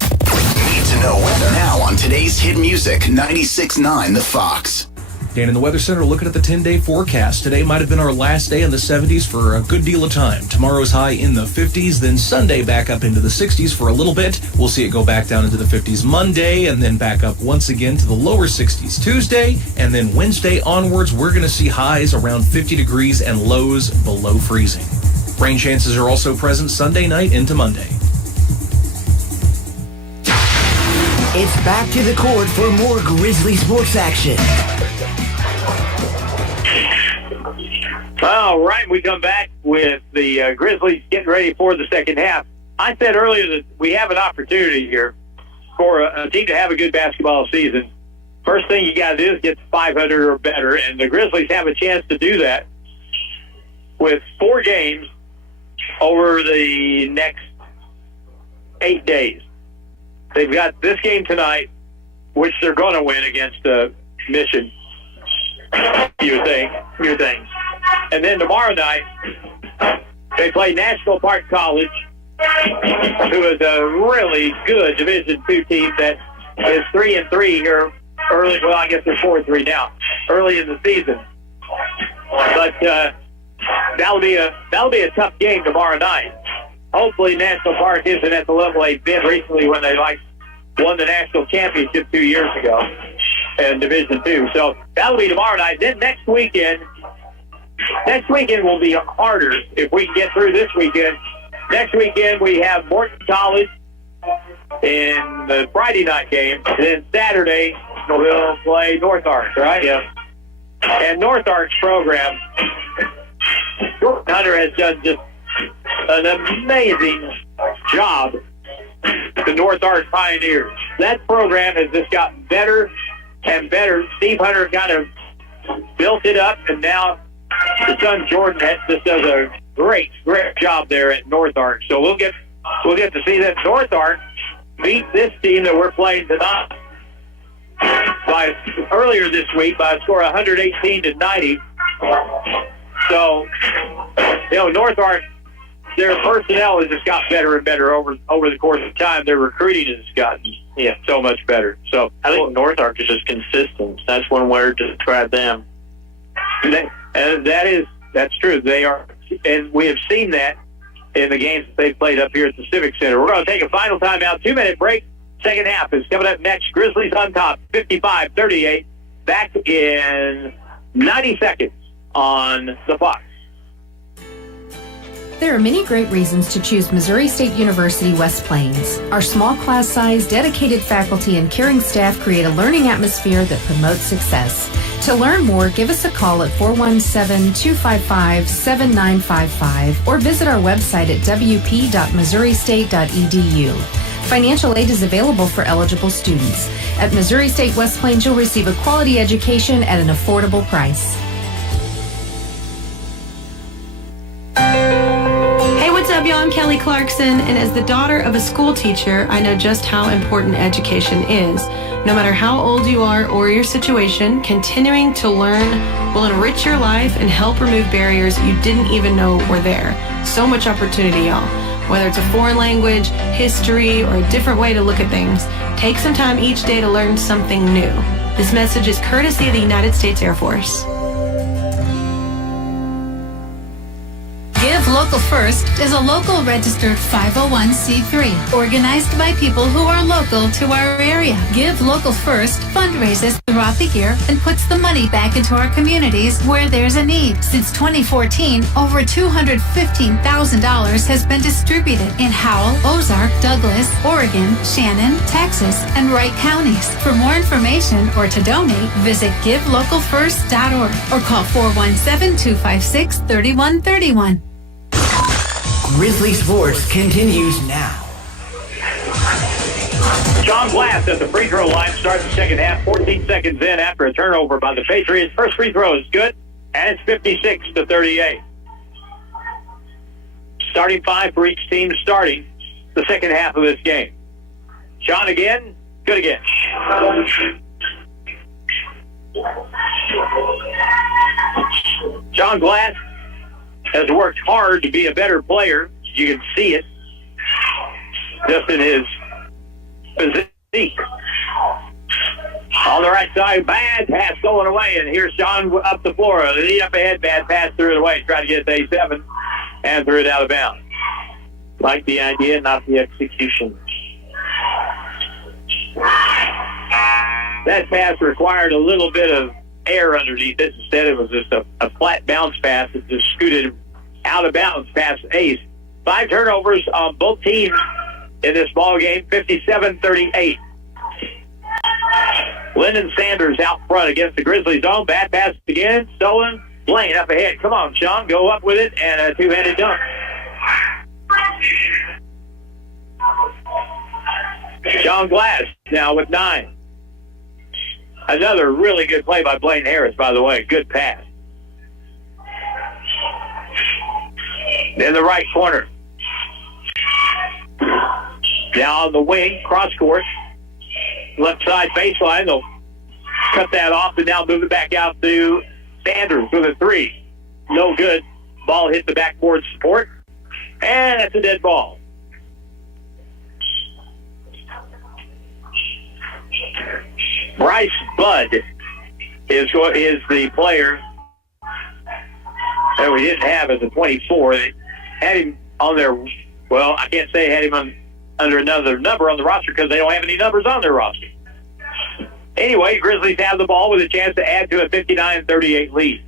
Need to know weather now on today's hit music 96.9 The Fox. Dan in the Weather Center looking at the 10-day forecast. Today might have been our last day in the 70s for a good deal of time. Tomorrow's high in the 50s, then Sunday back up into the 60s for a little bit. We'll see it go back down into the 50s Monday and then back up once again to the lower 60s Tuesday. And then Wednesday onwards, we're going to see highs around 50 degrees and lows below freezing. Rain chances are also present Sunday night into Monday. It's back to the court for more Grizzly sports action. All right, we come back with the Grizzlies getting ready for the second half. I said earlier that we have an opportunity here for a team to have a good basketball season. First thing you got to do is get to 500 or better, and the Grizzlies have a chance to do that with 4 games over the next 8 days. They've got this game tonight, which they're going to win against Mission. You think. And then tomorrow night, they play National Park College, who is a really good Division II team that is 3-3 here early. Well, I guess they're 4-3 now, early in the season. But that'll be a tough game tomorrow night. Hopefully, National Park isn't at the level they've been recently when they won the national championship 2 years ago in Division II. So that'll be tomorrow night. Then next weekend will be harder if we can get through this weekend. Next weekend we have Morton College in the Friday night game. And then Saturday we'll play North Arch, right? Yeah. And North Arch program, Jordan Hunter has done just an amazing job. The North Arch Pioneers. That program has just gotten better and better. Steve Hunter kind of built it up, and now the son Jordan just does a great job there at North Arch. So we'll get to see that North Arch beat this team that we're playing tonight earlier this week by a score of 118-90. So North Arch, their personnel has just got better and better over the course of time. Their recruiting has gotten so much better. So I think North Arch is just consistent. That's one word to describe them. And that's true. They are, and we have seen that in the games that they've played up here at the Civic Center. We're going to take a final timeout, 2-minute break. Second half is coming up next. Grizzlies on top, 55-38. Back in 90 seconds on the Fox. There are many great reasons to choose Missouri State University West Plains. Our small class size, dedicated faculty, and caring staff create a learning atmosphere that promotes success. To learn more, give us a call at 417-255-7955 or visit our website at wp.missouristate.edu. Financial aid is available for eligible students. At Missouri State West Plains, you'll receive a quality education at an affordable price. I'm Kelly Clarkson, and as the daughter of a school teacher, I know just how important education is. No matter how old you are or your situation, continuing to learn will enrich your life and help remove barriers you didn't even know were there. So much opportunity, y'all. Whether it's a foreign language, history, or a different way to look at things, take some time each day to learn something new. This message is courtesy of the United States Air Force. Give Local First is a local registered 501c3 organized by people who are local to our area. Give Local First fundraises throughout the year and puts the money back into our communities where there's a need. Since 2014, over $215,000 has been distributed in Howell, Ozark, Douglas, Oregon, Shannon, Texas, and Wright counties. For more information or to donate, visit givelocalfirst.org or call 417-256-3131. Grizzly Sports continues now. John Glass at the free throw line starts the second half, 14 seconds in after a turnover by the Patriots. First free throw is good, and it's 56-38. Starting five for each team starting the second half of this game. John again, good again. John Glass has worked hard to be a better player. You can see it just in his physique. On the right side, bad pass stolen away, and here's John up the floor. Lead up ahead, bad pass, threw it away. Tried to get it to A7 and threw it out of bounds. Like the idea, not the execution. That pass required a little bit of air underneath it. Instead, it was just a flat bounce pass that just scooted out of bounds past Ace. 5 turnovers on both teams in this ball game, 57-38. Lyndon Sanders out front against the Grizzlies zone. Bad pass again, stolen. Blaine up ahead. Come on, Sean, go up with it, and a two-handed dunk. Sean Glass now with 9. Another really good play by Blaine Harris, by the way. Good pass. In the right corner. Now on the wing, cross court. Left side baseline. They'll cut that off and now move it back out to Sanders with a 3. No good. Ball hit the backboard support. And that's a dead ball. Bryce Budd is the player that we didn't have as a 24. They had him on their, well, I can't say had him under another number on the roster because they don't have any numbers on their roster. Anyway, Grizzlies have the ball with a chance to add to a 59-38 lead.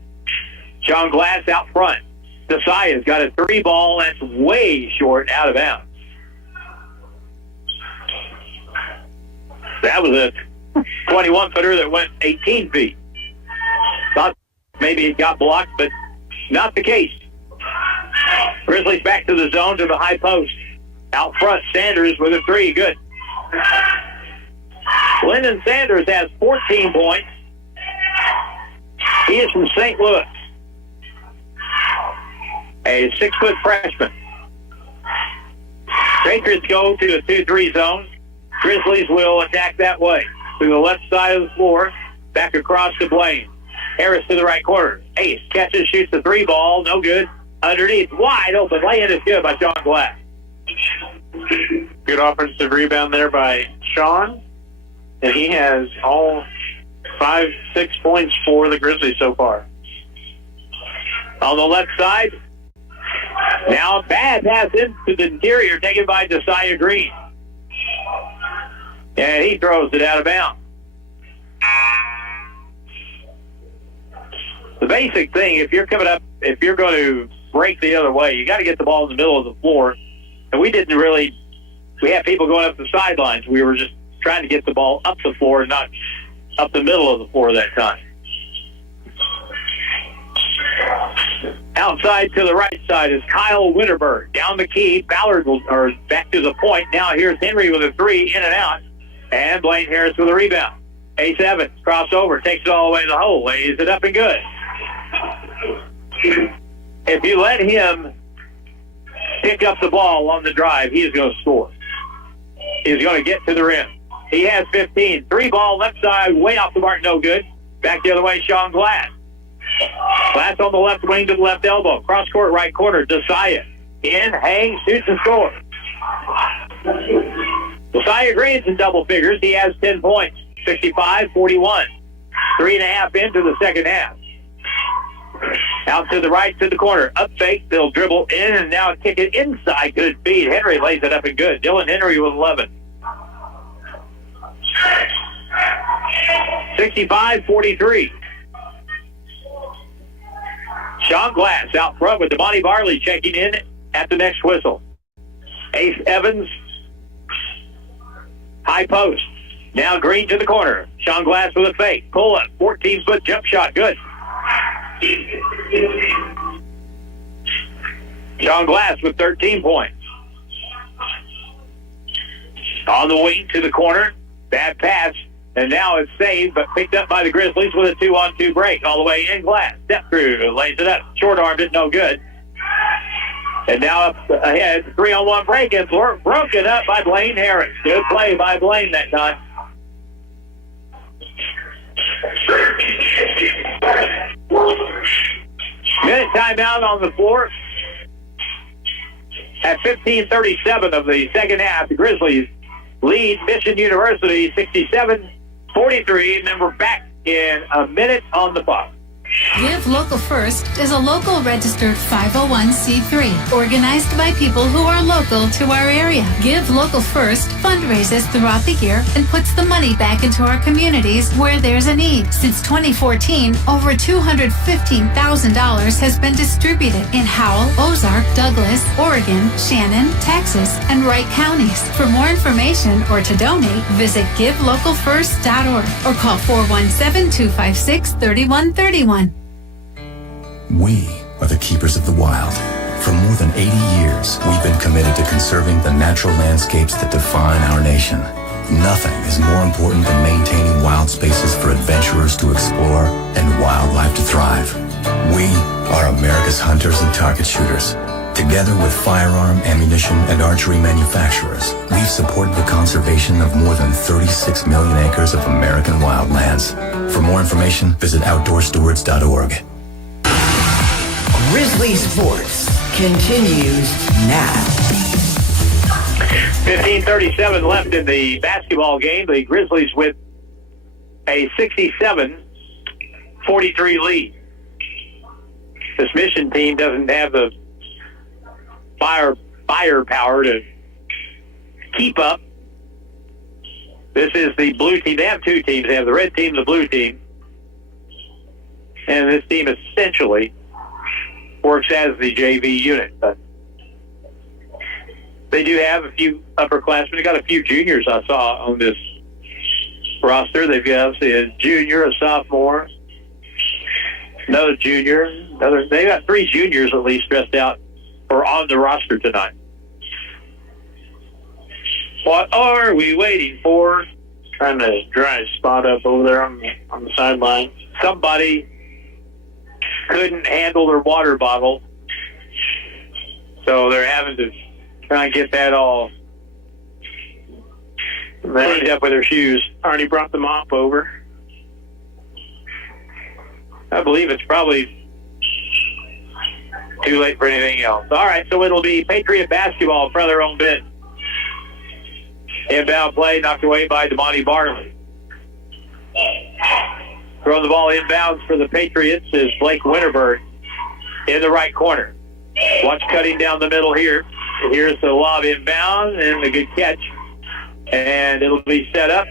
John Glass out front. Desai's got a 3 ball that's way short, out of bounds. That was a 21-footer that went 18 feet. Thought maybe it got blocked, but not the case. Grizzlies back to the zone to the high post. Out front, Sanders with a 3. Good. Lyndon Sanders has 14 points. He is from St. Louis. A 6-foot freshman. Patriots go to a 2-3 zone. Grizzlies will attack that way. To the left side of the floor. Back across to Blaine. Harris to the right corner. Ace catches, shoots the 3 ball. No good. Underneath. Wide open. Lay-in is good by John Glass. Good offensive rebound there by Sean. And he has all 5-6 points for the Grizzlies so far. On the left side. Now bad pass into the interior taken by Desai Green. And he throws it out of bounds. The basic thing, if you're going to break the other way, you got to get the ball in the middle of the floor. And we had people going up the sidelines. We were just trying to get the ball up the floor, not up the middle of the floor that time. Outside to the right side is Kyle Winterberg. Down the key, Ballard back to the point. Now here's Henry with a three, in and out. And Blaine Harris with a rebound. Ace Evans, crossover, takes it all the way to the hole, lays it up and good. If you let him pick up the ball on the drive, he is going to score. He's going to get to the rim. He has 15. Three ball left side, way off the mark, no good. Back the other way, Sean Glass. Glass on the left wing to the left elbow. Cross court, right corner, Desaya. In, hangs, shoots and scores. Desaya Green's in double figures. He has 10 points, 65-41. 3.5 into the second half. Out to the right to the corner. Up fake. They'll dribble in and now kick it inside. Good feed. Henry lays it up and good. Dylan Henry with 11. 65-43. Sean Glass out front with Damani Barley checking in at the next whistle. Ace Evans. High post. Now Green to the corner. Sean Glass with a fake. Pull up. 14-foot jump shot. Good. Sean Glass with 13 points. On the wing to the corner. Bad pass. And now it's saved, but picked up by the Grizzlies with a 2-on-2 break. All the way in Glass. Step through. Lays it up. Short-armed it. No good. And now up ahead. 3-on-1 break. And broken up by Blaine Harris. Good play by Blaine that time. Minute timeout on the floor. At 15:37 of the second half, the Grizzlies lead Mission University 67-43. And then we're back in a minute on the clock. Give Local First is a local registered 501c3 organized by people who are local to our area. Give Local First fundraises throughout the year and puts the money back into our communities where there's a need. Since 2014, over $215,000 has been distributed in Howell, Ozark, Douglas, Oregon, Shannon, Texas, and Wright counties. For more information or to donate, visit givelocalfirst.org or call 417-256-3131. We are the keepers of the wild. For more than 80 years, we've been committed to conserving the natural landscapes that define our nation. Nothing is more important than maintaining wild spaces for adventurers to explore and wildlife to thrive. We are America's hunters and target shooters. Together with firearm, ammunition, and archery manufacturers, we've supported the conservation of more than 36 million acres of American wildlands. For more information, visit outdoorstewards.org. Grizzly Sports continues now. 15:37 left in the basketball game. The Grizzlies with a 67-43 lead. This Mission team doesn't have the firepower to keep up. This is the blue team. They have two teams. They have the red team and the blue team. And this team essentially works as the JV unit. But they do have a few upperclassmen. They got a few juniors I saw on this roster. They've got a junior, a sophomore, another junior. They got three juniors at least dressed out or on the roster tonight. What are we waiting for? Trying to dry a spot up over there on the sideline. Somebody couldn't handle their water bottle, so they're having to try and get that all cleaned up with their shoes. Already brought the mop over. I believe it's probably too late for anything else. All right, so it'll be Patriot basketball in front of their own bench. Inbound play knocked away by Damani Barley. Throwing the ball inbounds for the Patriots is Blake Winterberg in the right corner. Watch cutting down the middle here. Here's the lob inbound and the good catch And it'll be set up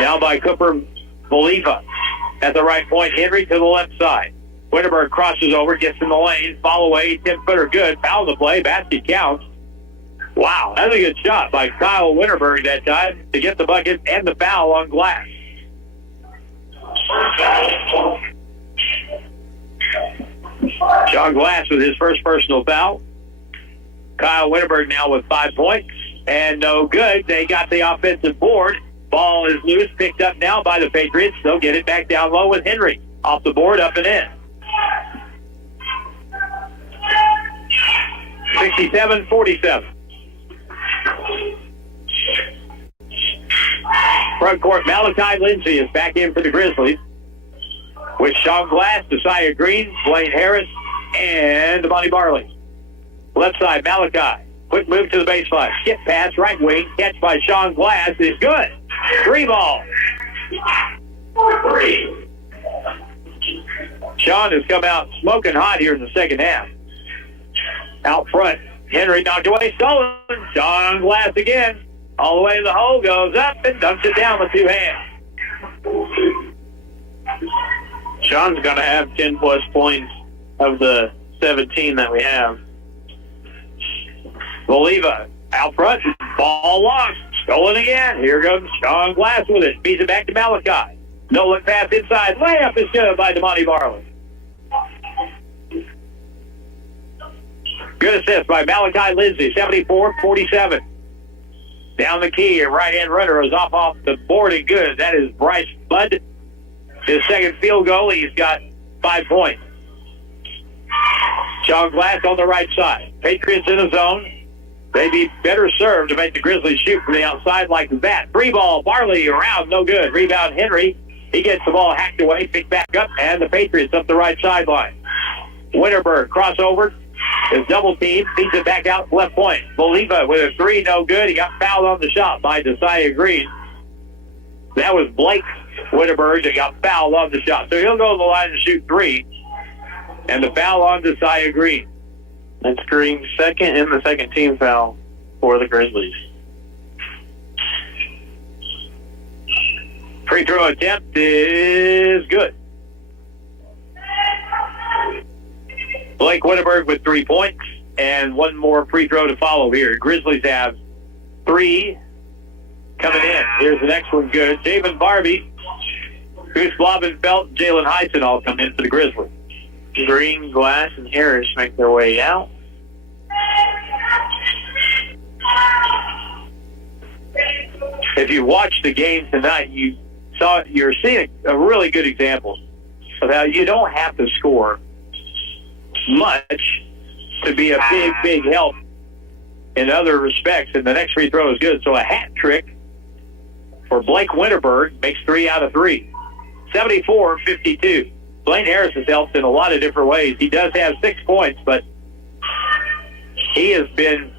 now by Cooper Boliva at the right point. Henry to the left side. Winterberg crosses over, gets in the lane, foul away, 10-footer good, foul the play, basket counts. Wow, that's a good shot by Kyle Winterberg that time to get the bucket and the foul on Glass. Sean Glass with his first personal foul. Kyle Winterberg now with 5 points. And no good. They got the offensive board. Ball is loose, picked up now by the Patriots. They'll get it back down low with Henry. Off the board, up and in. 67-47. Front court, Malachi Lindsay is back in for the Grizzlies. With Sean Glass, Josiah Green, Blaine Harris, and Damani Barley. Left side, Malachi. Quick move to the baseline. Skip pass, right wing. Catch by Sean Glass is good. 3 ball. Sean has come out smoking hot here in the second half. Out front, Henry knocked away, stolen. Sean Glass again. All the way to the hole, goes up and dunks it down with 2 hands. Sean's going to have 10-plus points of the 17 that we have. Boliva out front, ball lost, stolen again. Here goes Sean Glass with it. Feeds it back to Malachi. No look pass inside. Layup is good by Damani Barley. Good assist by Malachi Lindsay, 74-47. Down the key, a right-hand runner is off the board and good. That is Bryce Budd. His second field goal, he's got 5 points. Sean Glass on the right side. Patriots in the zone. They'd be better served to make the Grizzlies shoot from the outside like that. 3 ball, Barley around, no good. Rebound, Henry. He gets the ball hacked away, picked back up, and the Patriots up the right sideline. Winterberg, crossover, is double teamed, feeds it back out left point. Boliva with a 3, no good. He got fouled on the shot by Josiah Green. That was Blake Winterberg that got fouled on the shot. So he'll go to the line and shoot 3. And the foul on Josiah Green. That's Green's second and the second team foul for the Grizzlies. Free throw attempt is good. Blake Winterberg with 3 points and 1 more free throw to follow here. Grizzlies have 3 coming in. Here's the next one good. Javen Barbie, Goose Blabenfeld, Jalen Heisen all come in for the Grizzlies. Green, Glass, and Harris make their way out. If you watched the game tonight, you're seeing a really good example of how you don't have to score much to be a big help in other respects. And the next free throw is good. So a hat trick for Blake Winterberg makes 3 out of 3. 74-52. Blaine Harris has helped in a lot of different ways. He does have 6 points, but he has been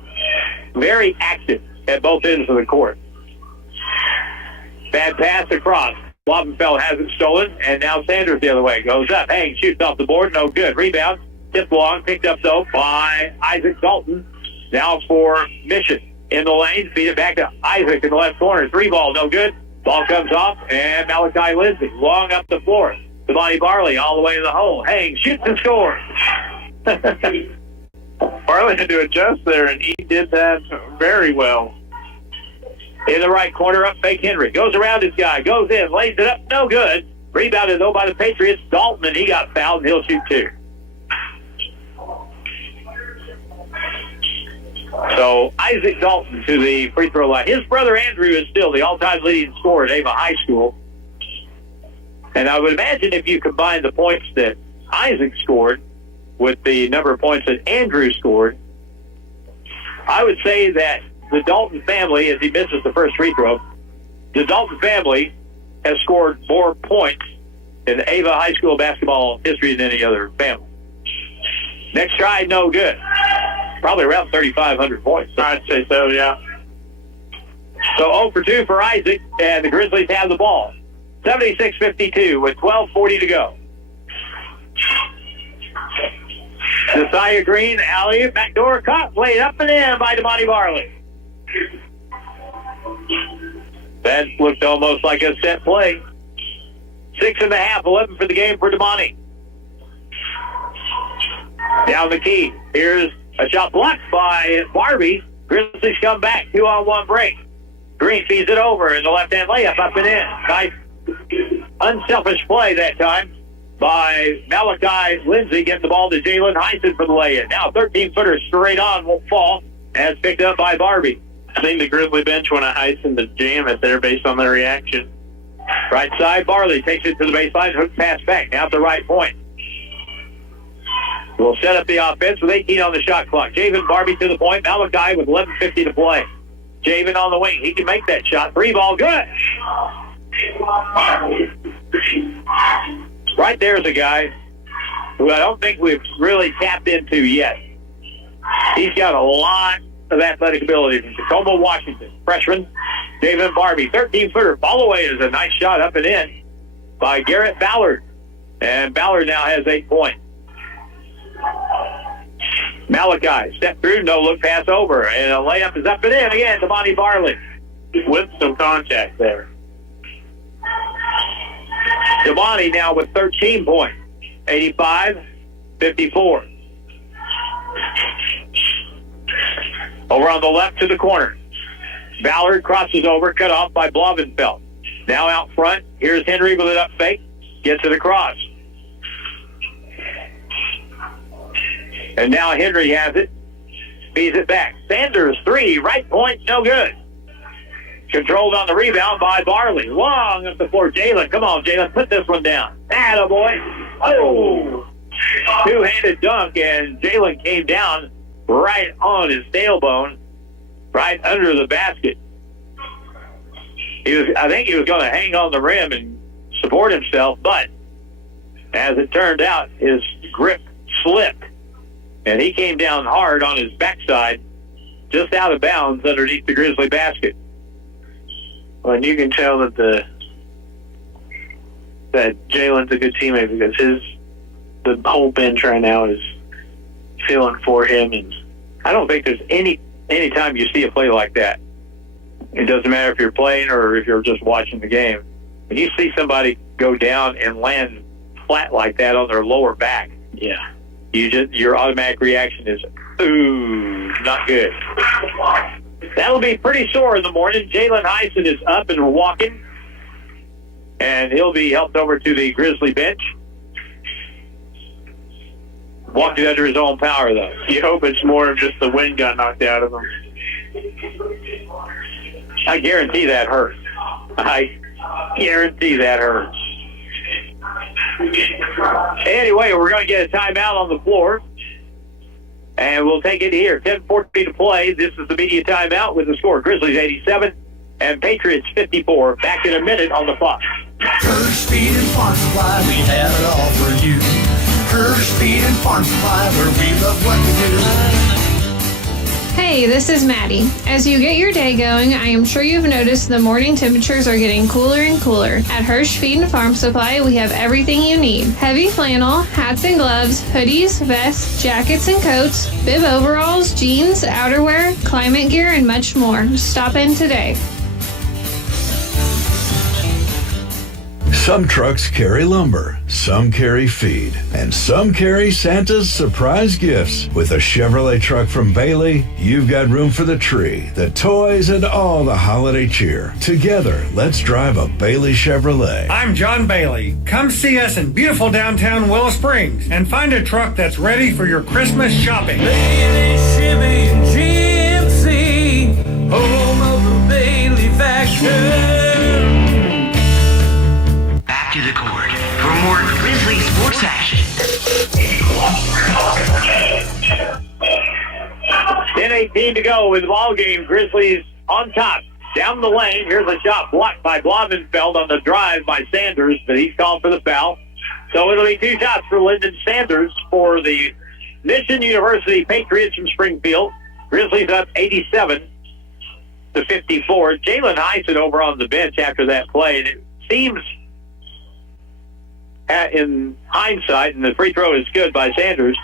very active at both ends of the court. Bad pass across. Blabenfeld has it stolen, and now Sanders the other way. Goes up, hangs, shoots off the board, no good. Rebound, tipped long, picked up though by Isaac Dalton. Now for Mission in the lane, feed it back to Isaac in the left corner. 3 ball, no good. Ball comes off, and Malachi Lindsay long up the floor. Damani Barley all the way to the hole. Hangs, shoots and scores. Barley had to adjust there, and he did that very well. In the right corner, up fake Henry. Goes around his guy, goes in, lays it up, no good. Rebounded though by the Patriots. Dalton, and he got fouled, and he'll shoot 2. So Isaac Dalton to the free throw line. His brother Andrew is still the all-time leading scorer at Ava High School. And I would imagine if you combine the points that Isaac scored with the number of points that Andrew scored, I would say that the Dalton family, as he misses the first free throw, the Dalton family has scored more points in Ava High School basketball history than any other family. Next try, no good. Probably around 3,500 points. I'd say so, yeah. So 0 for 2 for Isaac, and the Grizzlies have the ball. 76-52 with 12:40 to go. Josiah Green, alley, backdoor cut, laid up and in by Damani Barley. That looked almost like a set play. 6.5, 11 for the game for Damani. Down the key. Here's a shot blocked by Barbie. Grizzlies come back. 2-on-1 break. Green feeds it over in the left-hand layup up and in. Nice unselfish play that time by Malachi Lindsay, getting the ball to Jalen Heisen for the lay-in. Now 13-footer straight on won't fall, as picked up by Barbie. I think the Grizzly bench wanted Heisen to jam it there based on their reaction. Right side, Barley takes it to the baseline, hook pass back. Now at the right point. We'll set up the offense with 18 on the shot clock. Javen Barbie to the point. Malachi with 11:50 to play. Javen on the wing. He can make that shot. 3-ball good. Right there's a guy who I don't think we've really tapped into yet. He's got a lot of athletic ability from Tacoma, Washington. Freshman, Javen Barbie. 13-footer. Fall away is a nice shot up and in by Garrett Ballard. And Ballard now has 8 points. Malachi, step through, no look pass over. And a layup is up and in again to Monty Barley. With some contact there. Damani now with 13 points. 85-54. Over on the left to the corner. Ballard crosses over, cut off by Blavenfeld. Now out front, here's Henry with it up fake. Gets it across. And now Henry has it. Feeds it back. Sanders, 3, right point, no good. Controlled on the rebound by Barley. Long up the floor. Jalen, come on, Jalen, put this one down. Attaboy. Oh! Two-handed dunk, and Jalen came down right on his tailbone, right under the basket. I think he was going to hang on the rim and support himself, but as it turned out, his grip slipped, and he came down hard on his backside, just out of bounds underneath the Grizzly basket. Well, and you can tell that that Jalen's a good teammate because the whole bench right now is feeling for him, and I don't think there's any time you see a play like that. It doesn't matter if you're playing or if you're just watching the game. When you see somebody go down and land flat like that on their lower back, yeah, your automatic reaction is, ooh, not good. That'll be pretty sore in the morning. Jalen Heisen is up and walking, and he'll be helped over to the Grizzly bench. Walking under his own power, though. You hope it's more of just the wind got knocked out of him. I guarantee that hurts. I guarantee that hurts. Anyway, we're going to get a timeout on the floor. And we'll take it here. 10:14 to play. This is the media timeout with the score. Grizzlies 87 and Patriots 54. Back in a minute on the clock. Curve, speed, and farm supply, we have it all for you. Curve, speed, and farm supply, where we love what we do. Hey, this is Maddie. As you get your day going, I am sure you've noticed the morning temperatures are getting cooler and cooler. At Hirsch Feed and Farm Supply, we have everything you need. Heavy flannel, hats and gloves, hoodies, vests, jackets and coats, bib overalls, jeans, outerwear, climate gear, and much more. Stop in today. Some trucks carry lumber, some carry feed, and some carry Santa's surprise gifts. With a Chevrolet truck from Bailey, you've got room for the tree, the toys, and all the holiday cheer. Together, let's drive a Bailey Chevrolet. I'm John Bailey. Come see us in beautiful downtown Willow Springs and find a truck that's ready for your Christmas shopping. Bailey, Chevy, and GMC, home of the Bailey factory. To the court for more Grizzly sports action. 10:18 to go with the ball game. Grizzlies on top. Down the lane. Here's a shot blocked by Blavenfeld on the drive by Sanders, but he's called for the foul. So it'll be 2 shots for Lyndon Sanders for the Mission University Patriots from Springfield. Grizzlies up 87-54. Jalen Heisen over on the bench after that play, and it seems in hindsight, and the free throw is good by Sanders,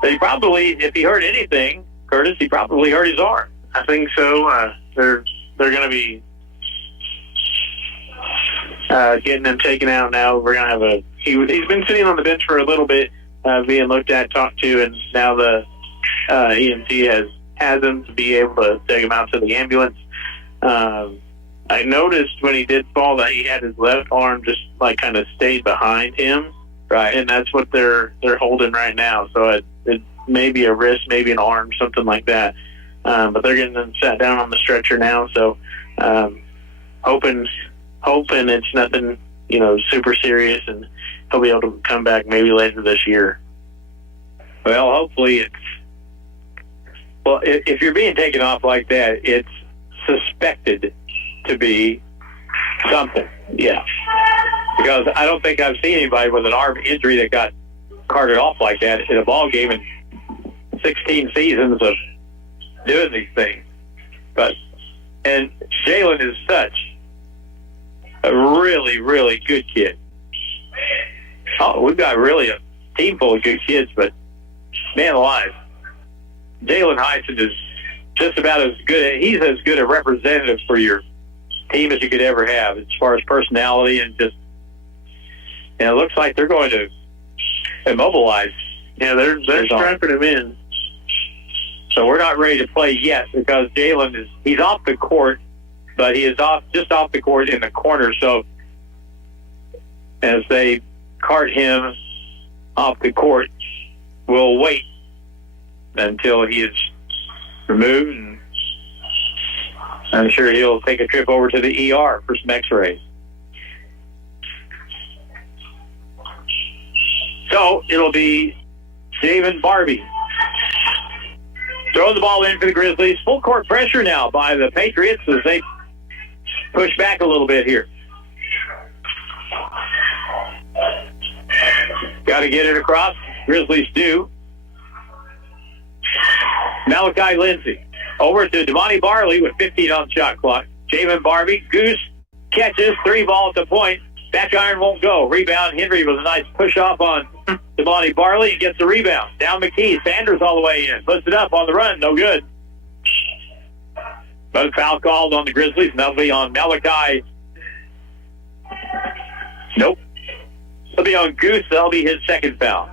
but he probably, if he hurt anything, Curtis, he probably hurt his arm. I think so. They're they're going to be getting him taken out now. We're going to have he's been sitting on the bench for a little bit, being looked at, talked to, and now the EMT has him to be able to take him out to the ambulance. I noticed when he did fall that he had his left arm just like kind of stayed behind him, right? And that's what they're holding right now. So it may be a wrist, maybe an arm, something like that. But they're getting him sat down on the stretcher now. So hoping it's nothing, super serious, and he'll be able to come back maybe later this year. Well, hopefully if you're being taken off like that, it's suspected to be something. Yeah. Because I don't think I've seen anybody with an arm injury that got carted off like that in a ball game in 16 seasons of doing these things. And Jalen is such a really, really good kid. Oh, we've got really a team full of good kids, but man alive, Jalen Heisen is just about as good. He's as good a representative for your team as you could ever have, as far as personality and it looks like they're going to immobilize. Yeah, they're strapping him in. So we're not ready to play yet because Jalen he's off the court, but he is just off the court in the corner. So as they cart him off the court, we'll wait until he is removed, and I'm sure he'll take a trip over to the ER for some x-rays. So it'll be Javen Barbie throwing the ball in for the Grizzlies. Full court pressure now by the Patriots as they push back a little bit here. Got to get it across. Grizzlies do. Malachi Lindsay over to Devontae Barley with 15 on the shot clock. Javen Barbie, Goose catches, 3 ball at the point. Back iron won't go. Rebound, Henry with a nice push off on Devontae Barley and gets the rebound. Down McKee, Sanders all the way in. Puts it up on the run, no good. But foul called on the Grizzlies, and that'll be on Malachi. Nope. It'll be on Goose, that'll be his second foul.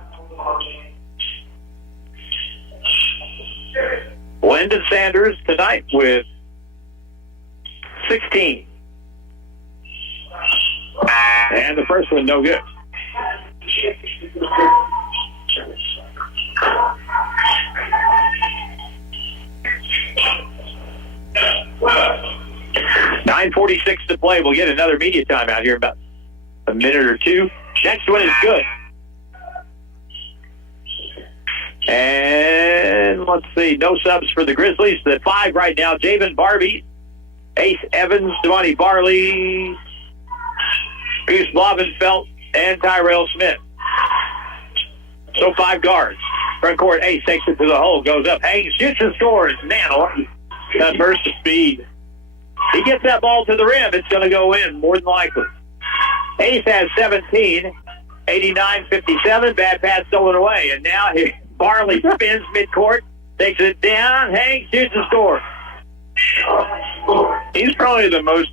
Lyndon Sanders tonight with 16. And the first one, no good. .9:46 to play. We'll get another media timeout here in about a minute or two. Next one is good. And let's see, no subs for the Grizzlies. The 5 right now, Javen Barbie, Ace Evans, Devontae Barley, Goose Blavenfelt, and Tyrell Smith. So 5 guards. Front court, Ace takes it to the hole, goes up, hangs, shoots and scores. Man, that burst of speed. He gets that ball to the rim, it's going to go in, more than likely. Ace has 17, 89-57, bad pass stolen away. And now Barley spins midcourt, takes it down, hangs, shoots and scores. He's probably the most,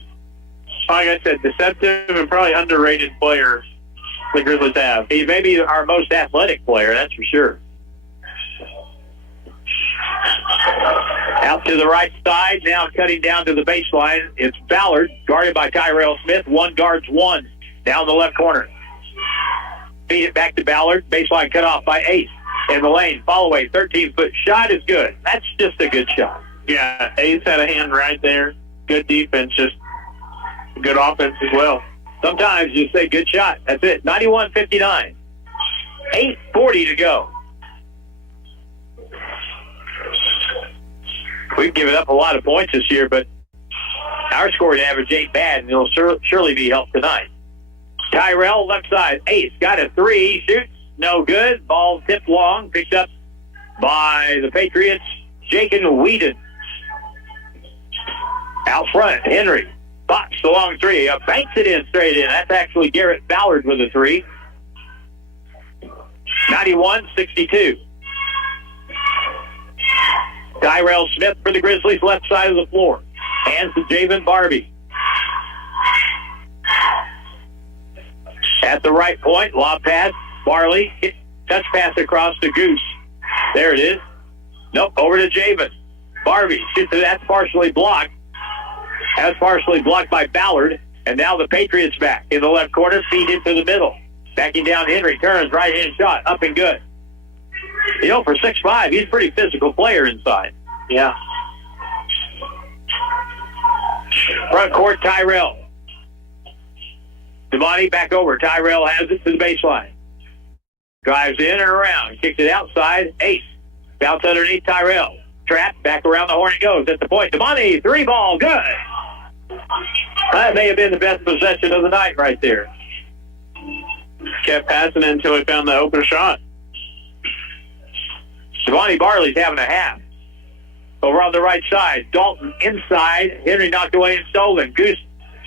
like I said, deceptive and probably underrated player the Grizzlies have. He may be our most athletic player, that's for sure. Out to the right side, now cutting down to the baseline. It's Ballard, guarded by Tyrell Smith. 1 guards 1 down the left corner. Feed it back to Ballard. Baseline cut off by Ace in the lane. Fall away, 13-foot shot is good. That's just a good shot. Yeah, Ace had a hand right there. Good defense, just good offense as well. Sometimes you say good shot. That's it. 91-59. 8:40 to go. We've given up a lot of points this year, but our scoring average ain't bad, and it'll surely be helped tonight. Tyrell, left side. Ace got a 3. Shoots. No good. Ball tipped long. Picked up by the Patriots. Jacob Whedon. Out front, Henry. Box the long 3. Banks it in straight in. That's actually Garrett Ballard with a 3. 91-62. Tyrell Smith for the Grizzlies, left side of the floor. Hands to Javen Barbie. At the right point, lob pass. Barley, touch pass across to Goose. There it is. Nope, over to Javen. Barbie shoots it. That's partially blocked. That's partially blocked by Ballard. And now the Patriots back in the left corner, feed into the middle. Backing down Henry, turns, right-hand shot, up and good. You know, for 6'5", he's a pretty physical player inside. Yeah. Front court, Tyrell. Devontae back over. Tyrell has it to the baseline. Drives in and around. Kicks it outside. Ace. Bounce underneath Tyrell. Trap. Back around the horn it goes. At the point. Devontae, 3-ball. Good. That may have been the best possession of the night right there. Kept passing until he found the open shot. Devontae Barley's having a half. Over on the right side. Dalton inside. Henry knocked away and stolen. Goose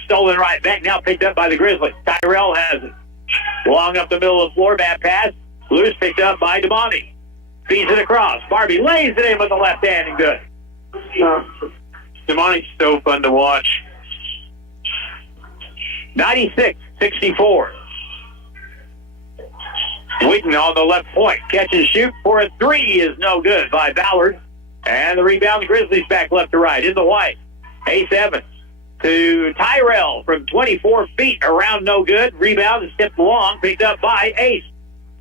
stolen right back. Now picked up by the Grizzlies. Tyrell has it. Long up the middle of the floor. Bad pass. Loose picked up by Devontae. Feeds it across. Barbie lays it in with the left hand and good. Devontae's so fun to watch. 96-64. Wheaton on the left point. Catch and shoot for a three is no good by Ballard. And the rebound, Grizzlies back left to right in the white. Ace Evans to Tyrell from 24 feet. Around no good. Rebound is tipped long. Picked up by Ace.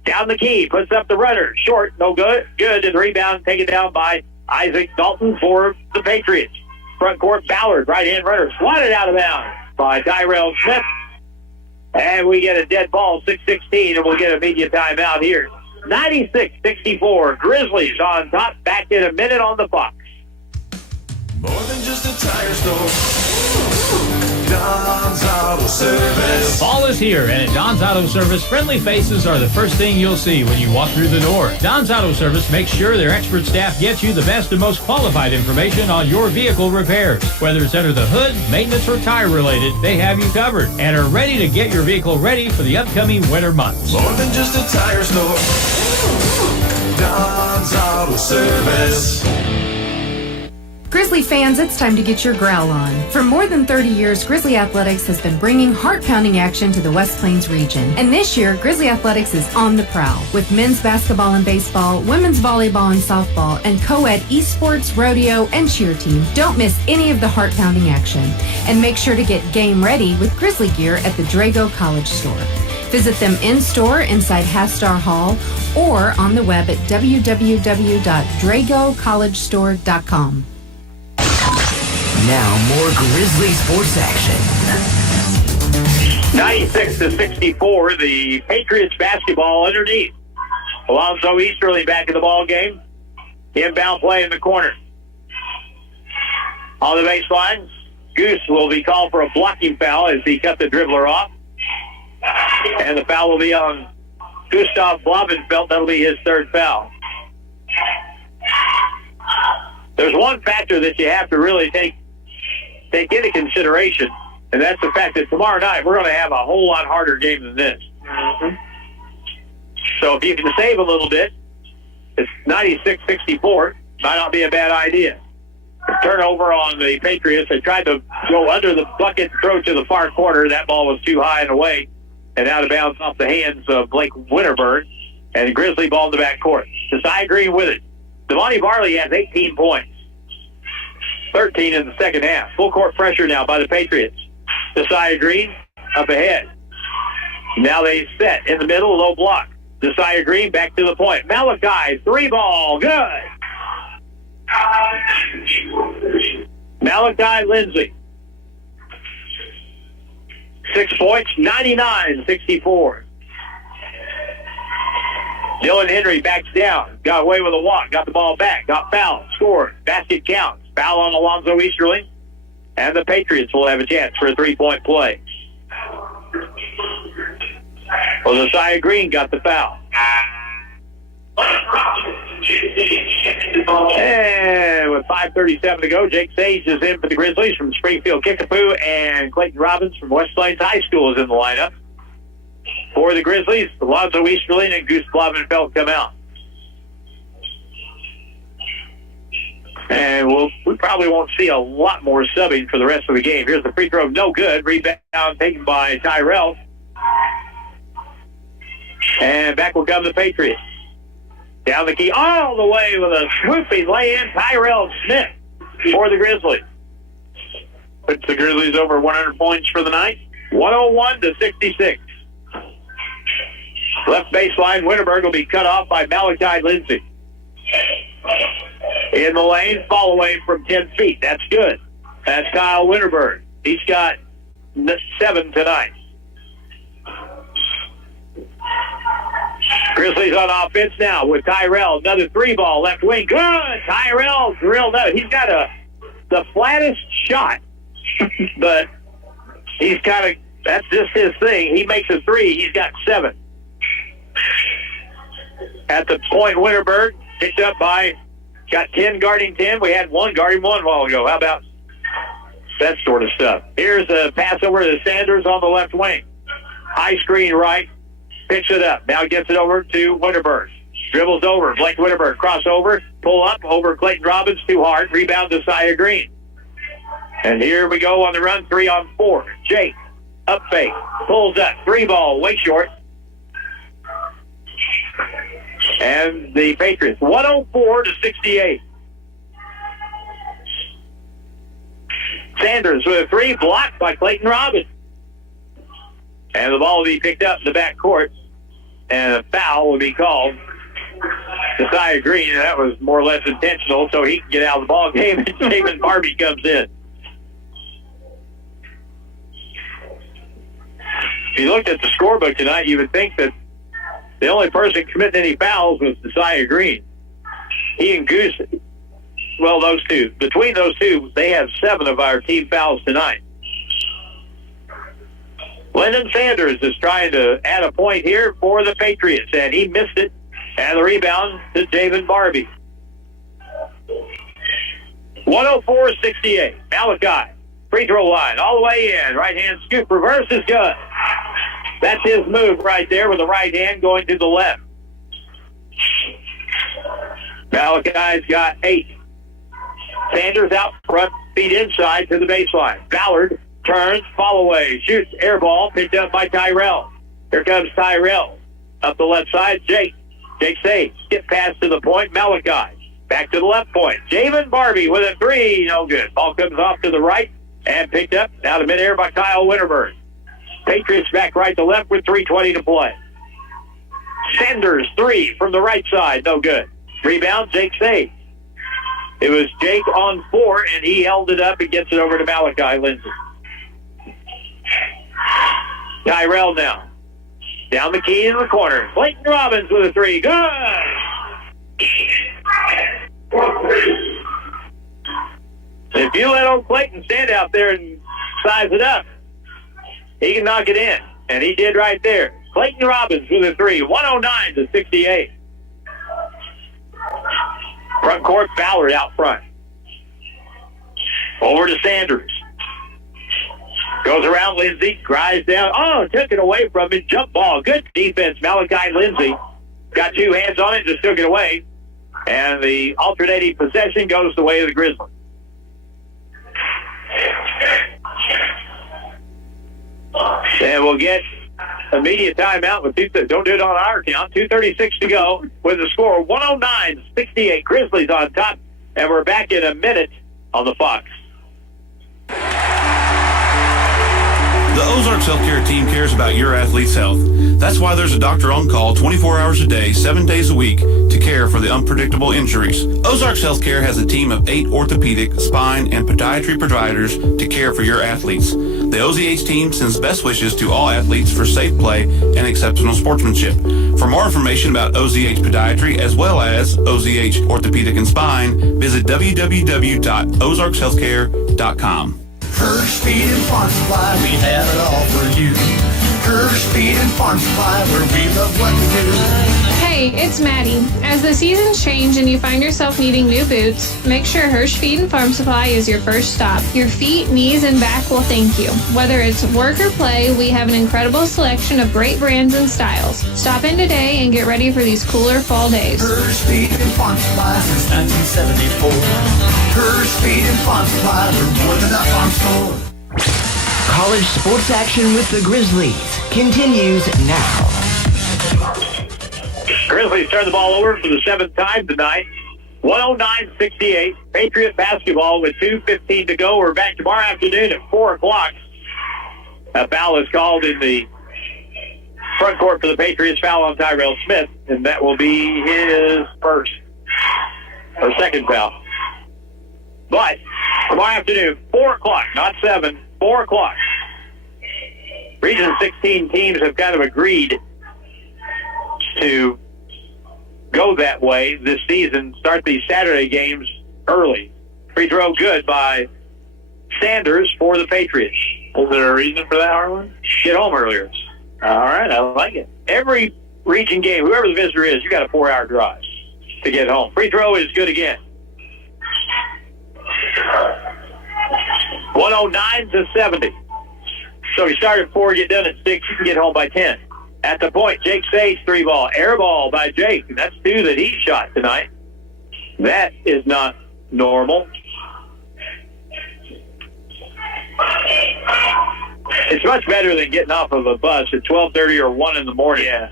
Down the key. Puts up the runner. Short. No good. Good. And the rebound taken down by Isaac Dalton for the Patriots. Front court, Ballard. Right-hand runner. Swatted out of bounds by Tyrell Smith. And we get a dead ball, 6:16, and we'll get a media timeout here. 96-64, Grizzlies on top, back in a minute on the Fox. More than just a tire store. Don's Auto Service. Fall is here, and at Don's Auto Service, friendly faces are the first thing you'll see when you walk through the door. Don's Auto Service makes sure their expert staff gets you the best and most qualified information on your vehicle repairs. Whether it's under the hood, maintenance, or tire related, they have you covered and are ready to get your vehicle ready for the upcoming winter months. More than just a tire store. Don's Auto Service. Grizzly fans, it's time to get your growl on. For more than 30 years, Grizzly Athletics has been bringing heart-pounding action to the West Plains region. And this year, Grizzly Athletics is on the prowl with men's basketball and baseball, women's volleyball and softball, and co-ed esports, rodeo, and cheer team. Don't miss any of the heart-pounding action. And make sure to get game ready with Grizzly gear at the Drago College Store. Visit them in-store inside Hastar Hall or on the web at www.dragocollegestore.com. Now more Grizzly sports action. 96-64, the Patriots basketball underneath. Alonzo Easterly back in the ball game. Inbound play in the corner. On the baseline, Goose will be called for a blocking foul as he cut the dribbler off. And the foul will be on Gustav Blavenfeld. That'll be his third foul. There's one factor that you have to really take into consideration, and that's the fact that tomorrow night we're going to have a whole lot harder game than this. Mm-hmm. So if you can save a little bit, it's 96-64. Might not be a bad idea. Turnover on the Patriots. They tried to go under the bucket, throw to the far corner. That ball was too high and away, and out of bounds off the hands of Blake Winterburn. And the Grizzly ball in the backcourt. Josiah Green with it. Devontae Barley has 18 points. 13 in the second half. Full court pressure now by the Patriots. Josiah Green up ahead. Now they set in the middle, low block. Josiah Green back to the point. Malachi, 3-ball, good. Malachi Lindsay. 6 points, 99-64. Dylan Henry backs down. Got away with a walk. Got the ball back. Got fouled. Scored. Basket counts. Foul on Alonzo Easterling. And the Patriots will have a chance for a 3-point play. Well, Josiah Green got the foul. And with 5:37 to go, Jake Sage is in for the Grizzlies from Springfield Kickapoo, and Clayton Robbins from West Plains High School is in the lineup. For the Grizzlies, Alonzo Easterling and Goose Blavenfeld come out. And we probably won't see a lot more subbing for the rest of the game. Here's the free throw, no good. Rebound taken by Tyrell. And back will come the Patriots. Down the key all the way with a swooping lay-in, Tyrell Smith for the Grizzlies. Puts the Grizzlies over 100 points for the night. 101-66. Left baseline, Winterberg will be cut off by Malachi Lindsay. In the lane, fall away from 10 feet. That's good. That's Kyle Winterberg. He's got 7 tonight. Grizzlies on offense now with Tyrell. Another 3-ball left wing. Good. Tyrell drilled out. He's got the flattest shot, but he's kind of, that's just his thing. He makes a 3. He's got 7. At the point, Winterberg picked up by, got 10 guarding 10. We had 1 guarding 1 a while ago. How about that sort of stuff? Here's a pass over to Sanders on the left wing. High screen right. Picks it up. Now gets it over to Winterberg. Dribbles over. Blake Winterberg. Crossover. Pull up over Clayton Robbins. Too hard. Rebound to Sia Green. And here we go on the run. 3-on-4. Jake. Up fake. Pulls up. 3-ball. Way short. And the Patriots. 104-68. Sanders with a 3. Blocked by Clayton Robbins. And the ball will be picked up in the back court. And a foul will be called to Sia Green. And that was more or less intentional, so he can get out of the ball game. And Javen Barbie comes in. If you looked at the scorebook tonight, you would think that the only person committing any fouls was Sia Green. He and Goose, well, those two. Between those two, they have 7 of our team fouls tonight. Lyndon Sanders is trying to add a point here for the Patriots, and he missed it. And the rebound to Javen Barbie. 104-68. Malachi, free throw line, all the way in. Right hand scoop, reverse is good. That's his move right there with the right hand going to the left. Malachi's got 8. Sanders out front, feet inside to the baseline. Ballard turns, fall away, shoots, air ball, picked up by Tyrell. Here comes Tyrell. Up the left side, Jake. Jake saves. Skip pass to the point, Malachi. Back to the left point. Javen Barbie with a 3, no good. Ball comes off to the right and picked up out of midair by Kyle Winterberg. Patriots back right to left with 3:20 to play. Sanders, 3 from the right side, no good. Rebound, Jake saves. It was Jake on 4, and he held it up and gets it over to Malachi Lindsay. Tyrell now. Down the key in the corner. Clayton Robbins with a 3. Good! If you let old Clayton stand out there and size it up, he can knock it in. And he did right there. Clayton Robbins with a 3. 109-68. Front court, Ballard out front. Over to Sanders. Goes around Lindsay, drives down. Oh, took it away from him. Jump ball. Good defense, Malachi Lindsay. Got 2 hands on it, just took it away. And the alternating possession goes the way of the Grizzlies. And we'll get immediate timeout with don't do it on our count. 2:36 to go with the score 109-68. Grizzlies on top. And we're back in a minute on the Fox. The Ozarks Healthcare team cares about your athlete's health. That's why there's a doctor on call 24 hours a day, 7 days a week to care for the unpredictable injuries. Ozarks Healthcare has a team of 8 orthopedic, spine, and podiatry providers to care for your athletes. The OZH team sends best wishes to all athletes for safe play and exceptional sportsmanship. For more information about OZH Podiatry as well as OZH Orthopedic and Spine, visit www.ozarkshealthcare.com. Kirsch Feed and Farm Supply, we have it all for you. Kirsch Feed and Farm Supply, where we love what we do. Hey, Hey, it's Maddie. As the seasons change and you find yourself needing new boots, make sure Hirsch Feed and Farm Supply is your first stop. Your feet, knees, and back will thank you. Whether it's work or play, we have an incredible selection of great brands and styles. Stop in today and get ready for these cooler fall days. Hirsch Feed and Farm Supply since 1974. Hirsch Feed and Farm Supply, we're more than a farm store. College sports action with the Grizzlies continues now. Grizzlies turn the ball over for the 7th time tonight. 109-68. Patriot basketball with 2:15 to go. We're back tomorrow afternoon at 4 o'clock. A foul is called in the front court for the Patriots. Foul on Tyrell Smith, and that will be his first or second foul. But tomorrow afternoon, 4 o'clock, not 7, 4 o'clock. Region 16 teams have kind of agreed to go that way this season, start these Saturday games early. Free throw good by Sanders for the Patriots. Is there a reason for that, Harlan? Get home earlier. All right, I like it. Every region game, whoever the visitor is, you got a 4-hour drive to get home. Free throw is good again. 109-70. So you start at 4, get done at 6, you can get home by 10. At the point, Jake Sage, 3 ball. Air ball by Jake. That's 2 that he shot tonight. That is not normal. It's much better than getting off of a bus at 12:30 or 1 in the morning. Yeah.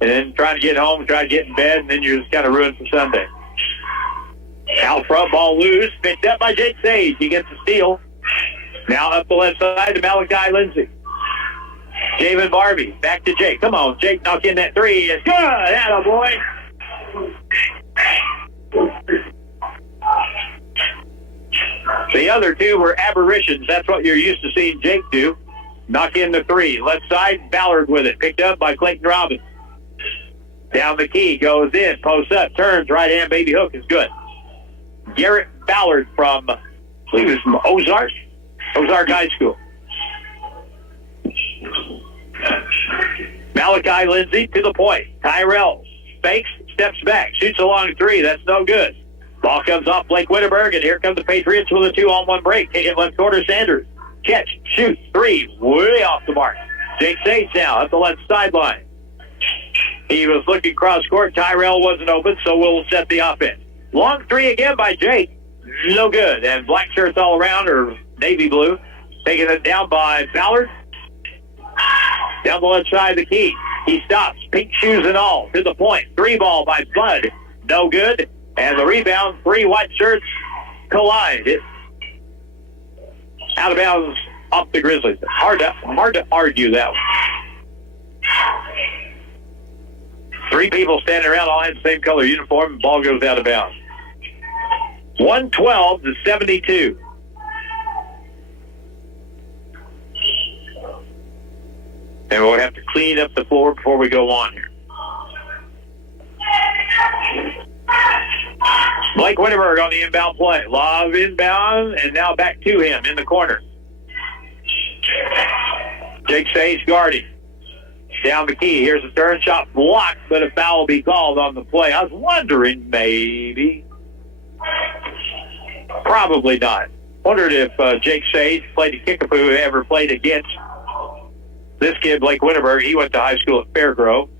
And then trying to get home, try to get in bed, and then you're just kind of ruined for Sunday. Out front, ball loose. Picked up by Jake Sage. He gets a steal. Now up the left side to Malachi Lindsay. Javen Barbie, back to Jake. Come on, Jake, knock in that 3. It's good. Atta boy. The other 2 were aberrations. That's what you're used to seeing Jake do. Knock in the 3. Left side, Ballard with it. Picked up by Clayton Robbins. Down the key, goes in, posts up, turns, right hand, baby hook is good. Garrett Ballard from, I believe it was from Ozark High School. Malachi Lindsay to the point. Tyrell fakes, steps back, shoots a long 3. That's no good. Ball comes off Blake Wittenberg, and here come the Patriots with a 2-on-1 break. Take it left corner, Sanders. Catch, shoot, 3, way off the mark. Jake Sage now at the left sideline. He was looking cross court. Tyrell wasn't open, so we'll set the offense. Long 3 again by Jake. No good. And black shirts all around, or navy blue. Taking it down by Ballard. Down the left side of the key. He stops. Pink shoes and all. To the point. 3 ball by Bud. No good. And the rebound. 3 white shirts collide. It out of bounds off the Grizzlies. Hard to argue that one. 3 people standing around all in the same color uniform, and ball goes out of bounds. 112-72. And we'll have to clean up the floor before we go on here. Blake Wittenberg on the inbound play. Love inbound, and now back to him in the corner. Jake Sage guarding. Down the key. Here's a turn shot blocked, but a foul will be called on the play. I was wondering, maybe. Probably not. Wondered if Jake Sage played a Kickapoo, ever played against this kid, Blake Wittenberg. He went to high school at Fairgrove.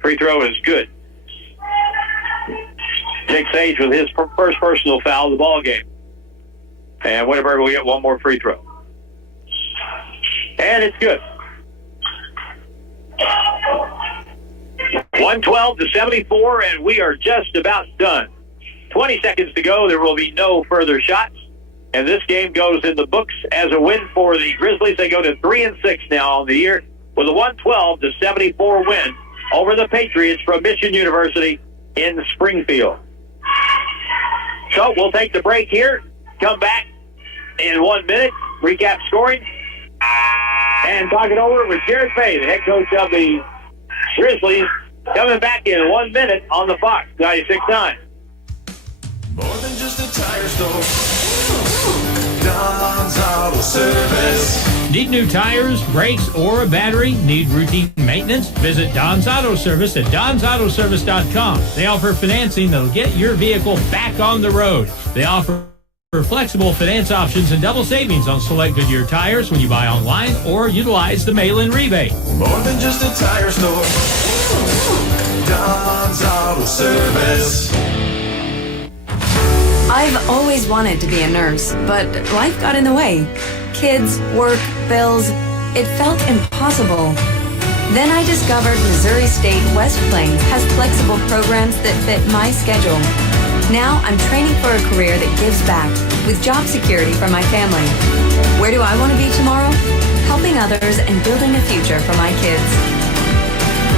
Free throw is good. Jake Sage with his first personal foul of the ball game. And Wittenberg will get one more free throw. And it's good. 112-74, and we are just about done. 20 seconds to go. There will be no further shots. And this game goes in the books as a win for the Grizzlies. They go to 3-6 now on the year with a 112-74 win over the Patriots from Mission University in Springfield. So we'll take the break here, come back in 1 minute, recap scoring, and talk it over with Jared Fay, the head coach of the Grizzlies, coming back in 1 minute on the Fox 96.9. More than just a tire store. Don's Auto Service. Need new tires, brakes, or a battery? Need routine maintenance? Visit Don's Auto Service at donsautoservice.com. They offer financing that'll get your vehicle back on the road. They offer flexible finance options and double savings on select Goodyear tires when you buy online or utilize the mail-in rebate. More than just a tire store. Don's Auto Service. I've always wanted to be a nurse, but life got in the way. Kids, work, bills. It felt impossible. Then I discovered Missouri State West Plains has flexible programs that fit my schedule. Now I'm training for a career that gives back with job security for my family. Where do I want to be tomorrow? Helping others and building a future for my kids.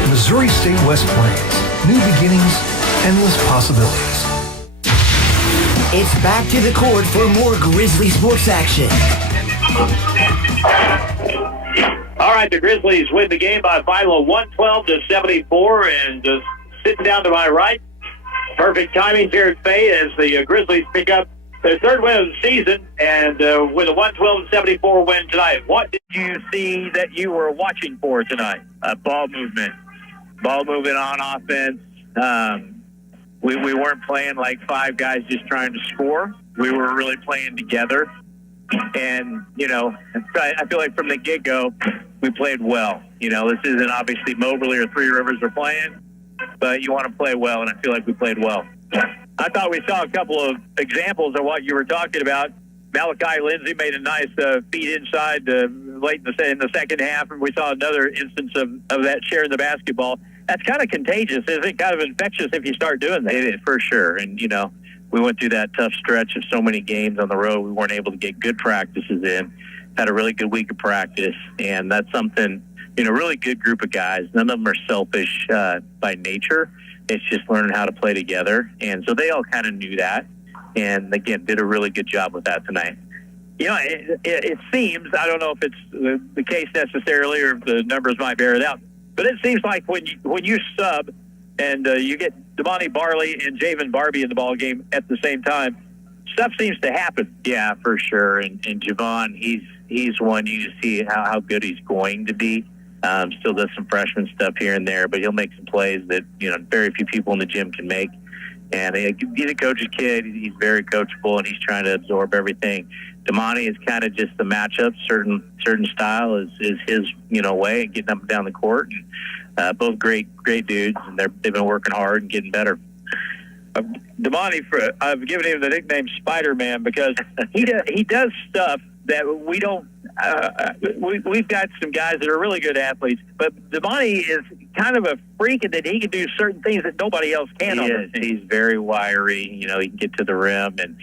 Missouri State West Plains. New beginnings, endless possibilities. It's back to the court for more Grizzly sports action. All right, the Grizzlies win the game by a final of 112-74, and just sitting down to my right, perfect timing here at Fay as the Grizzlies pick up their third win of the season, and with a 112-74 win tonight. What did you see that you were watching for tonight? Ball movement on offense. We weren't playing like five guys just trying to score. We were really playing together. And, I feel like from the get-go, we played well. This isn't obviously Moberly or Three Rivers are playing, but you want to play well, and I feel like we played well. I thought we saw a couple of examples of what you were talking about. Malachi Lindsay made a nice feed inside late in the second half, and we saw another instance of that sharing the basketball. That's kind of contagious, isn't it? Kind of infectious if you start doing that. It is, for sure. And, we went through that tough stretch of so many games on the road. We weren't able to get good practices in. Had a really good week of practice, and that's something, really good group of guys. None of them are selfish by nature. It's just learning how to play together. And so they all kind of knew that, and, again, did a really good job with that tonight. It seems, I don't know if it's the case necessarily or if the numbers might bear it out, but it seems like when you sub and you get Damani Barley and Javen Barbie in the ball game at the same time, stuff seems to happen. Yeah, for sure. And Javon, he's one you see how good he's going to be. Still does some freshman stuff here and there, but he'll make some plays that very few people in the gym can make. And he's a coach's kid. He's very coachable, and he's trying to absorb everything. Damani is kind of just the matchup. Certain style is his way, and getting up and down the court. And, both great dudes, and they've been working hard and getting better. Damani, I've given him the nickname Spider-Man because he does stuff that we don't. We've got some guys that are really good athletes, but Damani is kind of a freak in that he can do certain things that nobody else can. He's very wiry. He can get to the rim and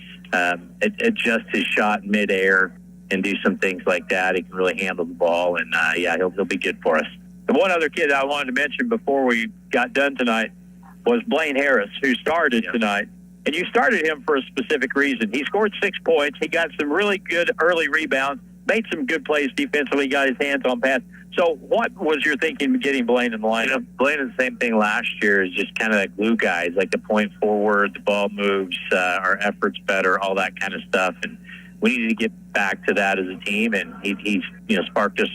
adjust his shot midair and do some things like that. He can really handle the ball, and he'll be good for us. The one other kid I wanted to mention before we got done tonight was Blaine Harris, who started tonight. And you started him for a specific reason. He scored 6 points. He got some really good early rebounds, made some good plays defensively, got his hands on pass. So what was your thinking of getting Blaine in the lineup? Blaine is the same thing last year, is just kind of that glue guy. He's like the point forward, the ball moves, our effort's better, all that kind of stuff. And we needed to get back to that as a team, and he's sparked us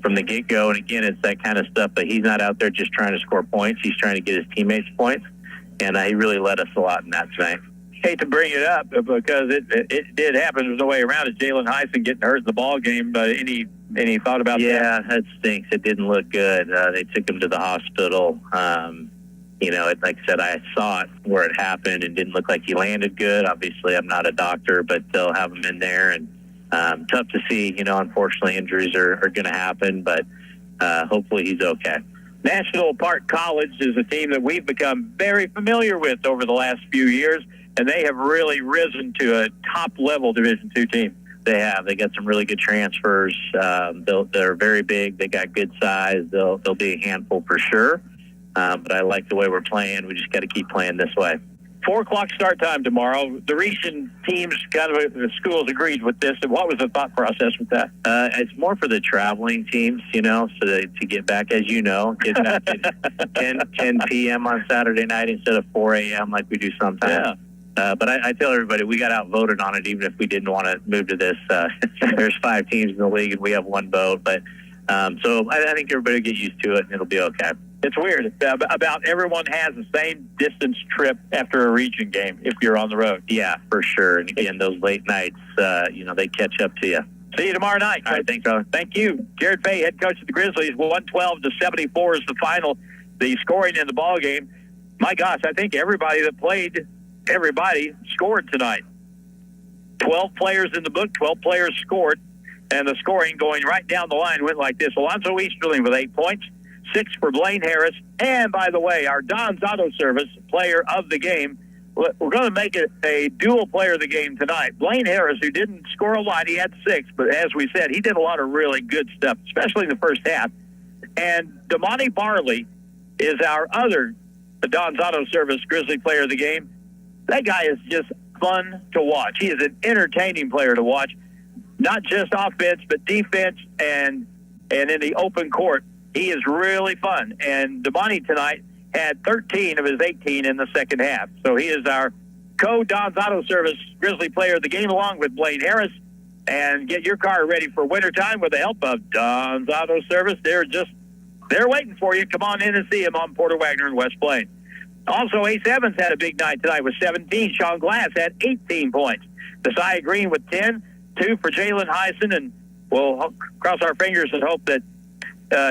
from the get-go. And, again, it's that kind of stuff, but he's not out there just trying to score points. He's trying to get his teammates points, and he really led us a lot in that tonight. Hate to bring it up because it did happen. There's no way around it. Jalen Heisen getting hurt in the ball game. Any thought about that? Yeah, that stinks. It didn't look good. They took him to the hospital. Like I said, I saw it where it happened and didn't look like he landed good. Obviously, I'm not a doctor, but they'll have him in there. And tough to see. Unfortunately, injuries are going to happen, but hopefully he's okay. National Park College is a team that we've become very familiar with over the last few years, and they have really risen to a top-level Division II team. They have. They got some really good transfers. They're very big. They got good size. They'll be a handful for sure. But I like the way we're playing. We just got to keep playing this way. 4 o'clock start time tomorrow. The recent teams, the schools agreed with this. What was the thought process with that? It's more for the traveling teams, so to get back, as you know, get back at 10 p.m. on Saturday night instead of 4 a.m. like we do sometimes. But I tell everybody we got outvoted on it, even if we didn't want to move to this. There's 5 teams in the league, and we have 1 vote. But so I think everybody will get used to it, and it'll be okay. It's weird. About everyone has the same distance trip after a region game if you're on the road. Yeah, for sure. And again, those late nights, they catch up to you. See you tomorrow night. All right, thanks, Tyler. Thank you. Jared Fay, head coach of the Grizzlies. 112-74 is the final. The scoring in the ball game. My gosh, I think everybody that played, everybody scored tonight. 12 players in the book, 12 players scored. And the scoring going right down the line went like this. Alonzo Easterling with 8 points. 6 for Blaine Harris. And, by the way, our Don's Auto Service player of the game, we're going to make it a dual player of the game tonight. Blaine Harris, who didn't score a lot, he had 6, but as we said, he did a lot of really good stuff, especially in the first half. And Damani Barley is our other Don's Auto Service Grizzly player of the game. That guy is just fun to watch. He is an entertaining player to watch, not just offense, but defense and in the open court. He is really fun. And Damani tonight had 13 of his 18 in the second half. So he is our co-Don's Auto Service Grizzly player of the game along with Blaine Harris. And get your car ready for wintertime with the help of Don's Auto Service. They're waiting for you. Come on in and see him on Porter Wagner in West Plains. Also, Ace Evans had a big night tonight with 17. Sean Glass had 18 points. Desai Green with 10, 2 for Jalen Heisen, and we'll cross our fingers and hope that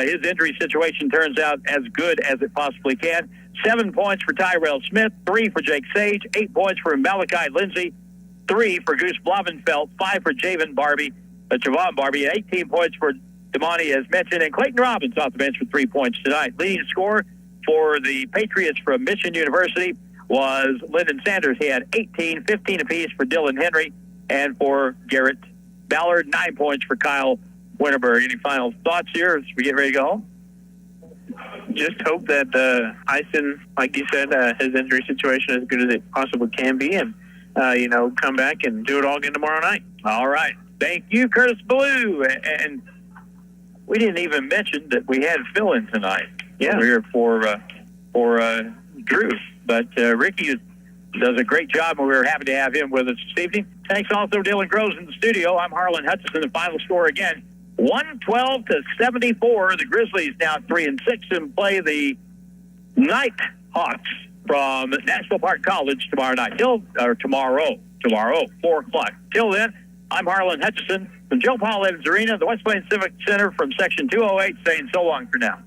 his injury situation turns out as good as it possibly can. 7 points for Tyrell Smith, 3 for Jake Sage, 8 points for Malachi Lindsay, 3 for Goose Blavenfeld, 5 for Javon Barbie, 18 points for Damani, as mentioned, and Clayton Robbins off the bench for 3 points tonight. Leading scorer for the Patriots from Mission University was Lyndon Sanders. He had 18, 15 apiece for Dylan Henry, and for Garrett Ballard, 9 points for Kyle Winterberg. Any final thoughts here as we get ready to go home? Just hope that Heisen, like you said, his injury situation is as good as it possibly can be, and come back and do it all again tomorrow night. All right. Thank you, Curtis Ballou. And we didn't even mention that we had fill-in tonight. Yeah. We're for Drew. But Ricky does a great job, and we're happy to have him with us this evening. Thanks also to Dylan Groves in the studio. I'm Harlan Hutchison. The final score again, 112-74. The Grizzlies now 3-6 and play the Night Hawks from National Park College tomorrow night. Tomorrow, 4 o'clock. Till then, I'm Harlan Hutchison from Joe Paul Evans Arena, the West Plains Civic Center from Section 208, saying so long for now.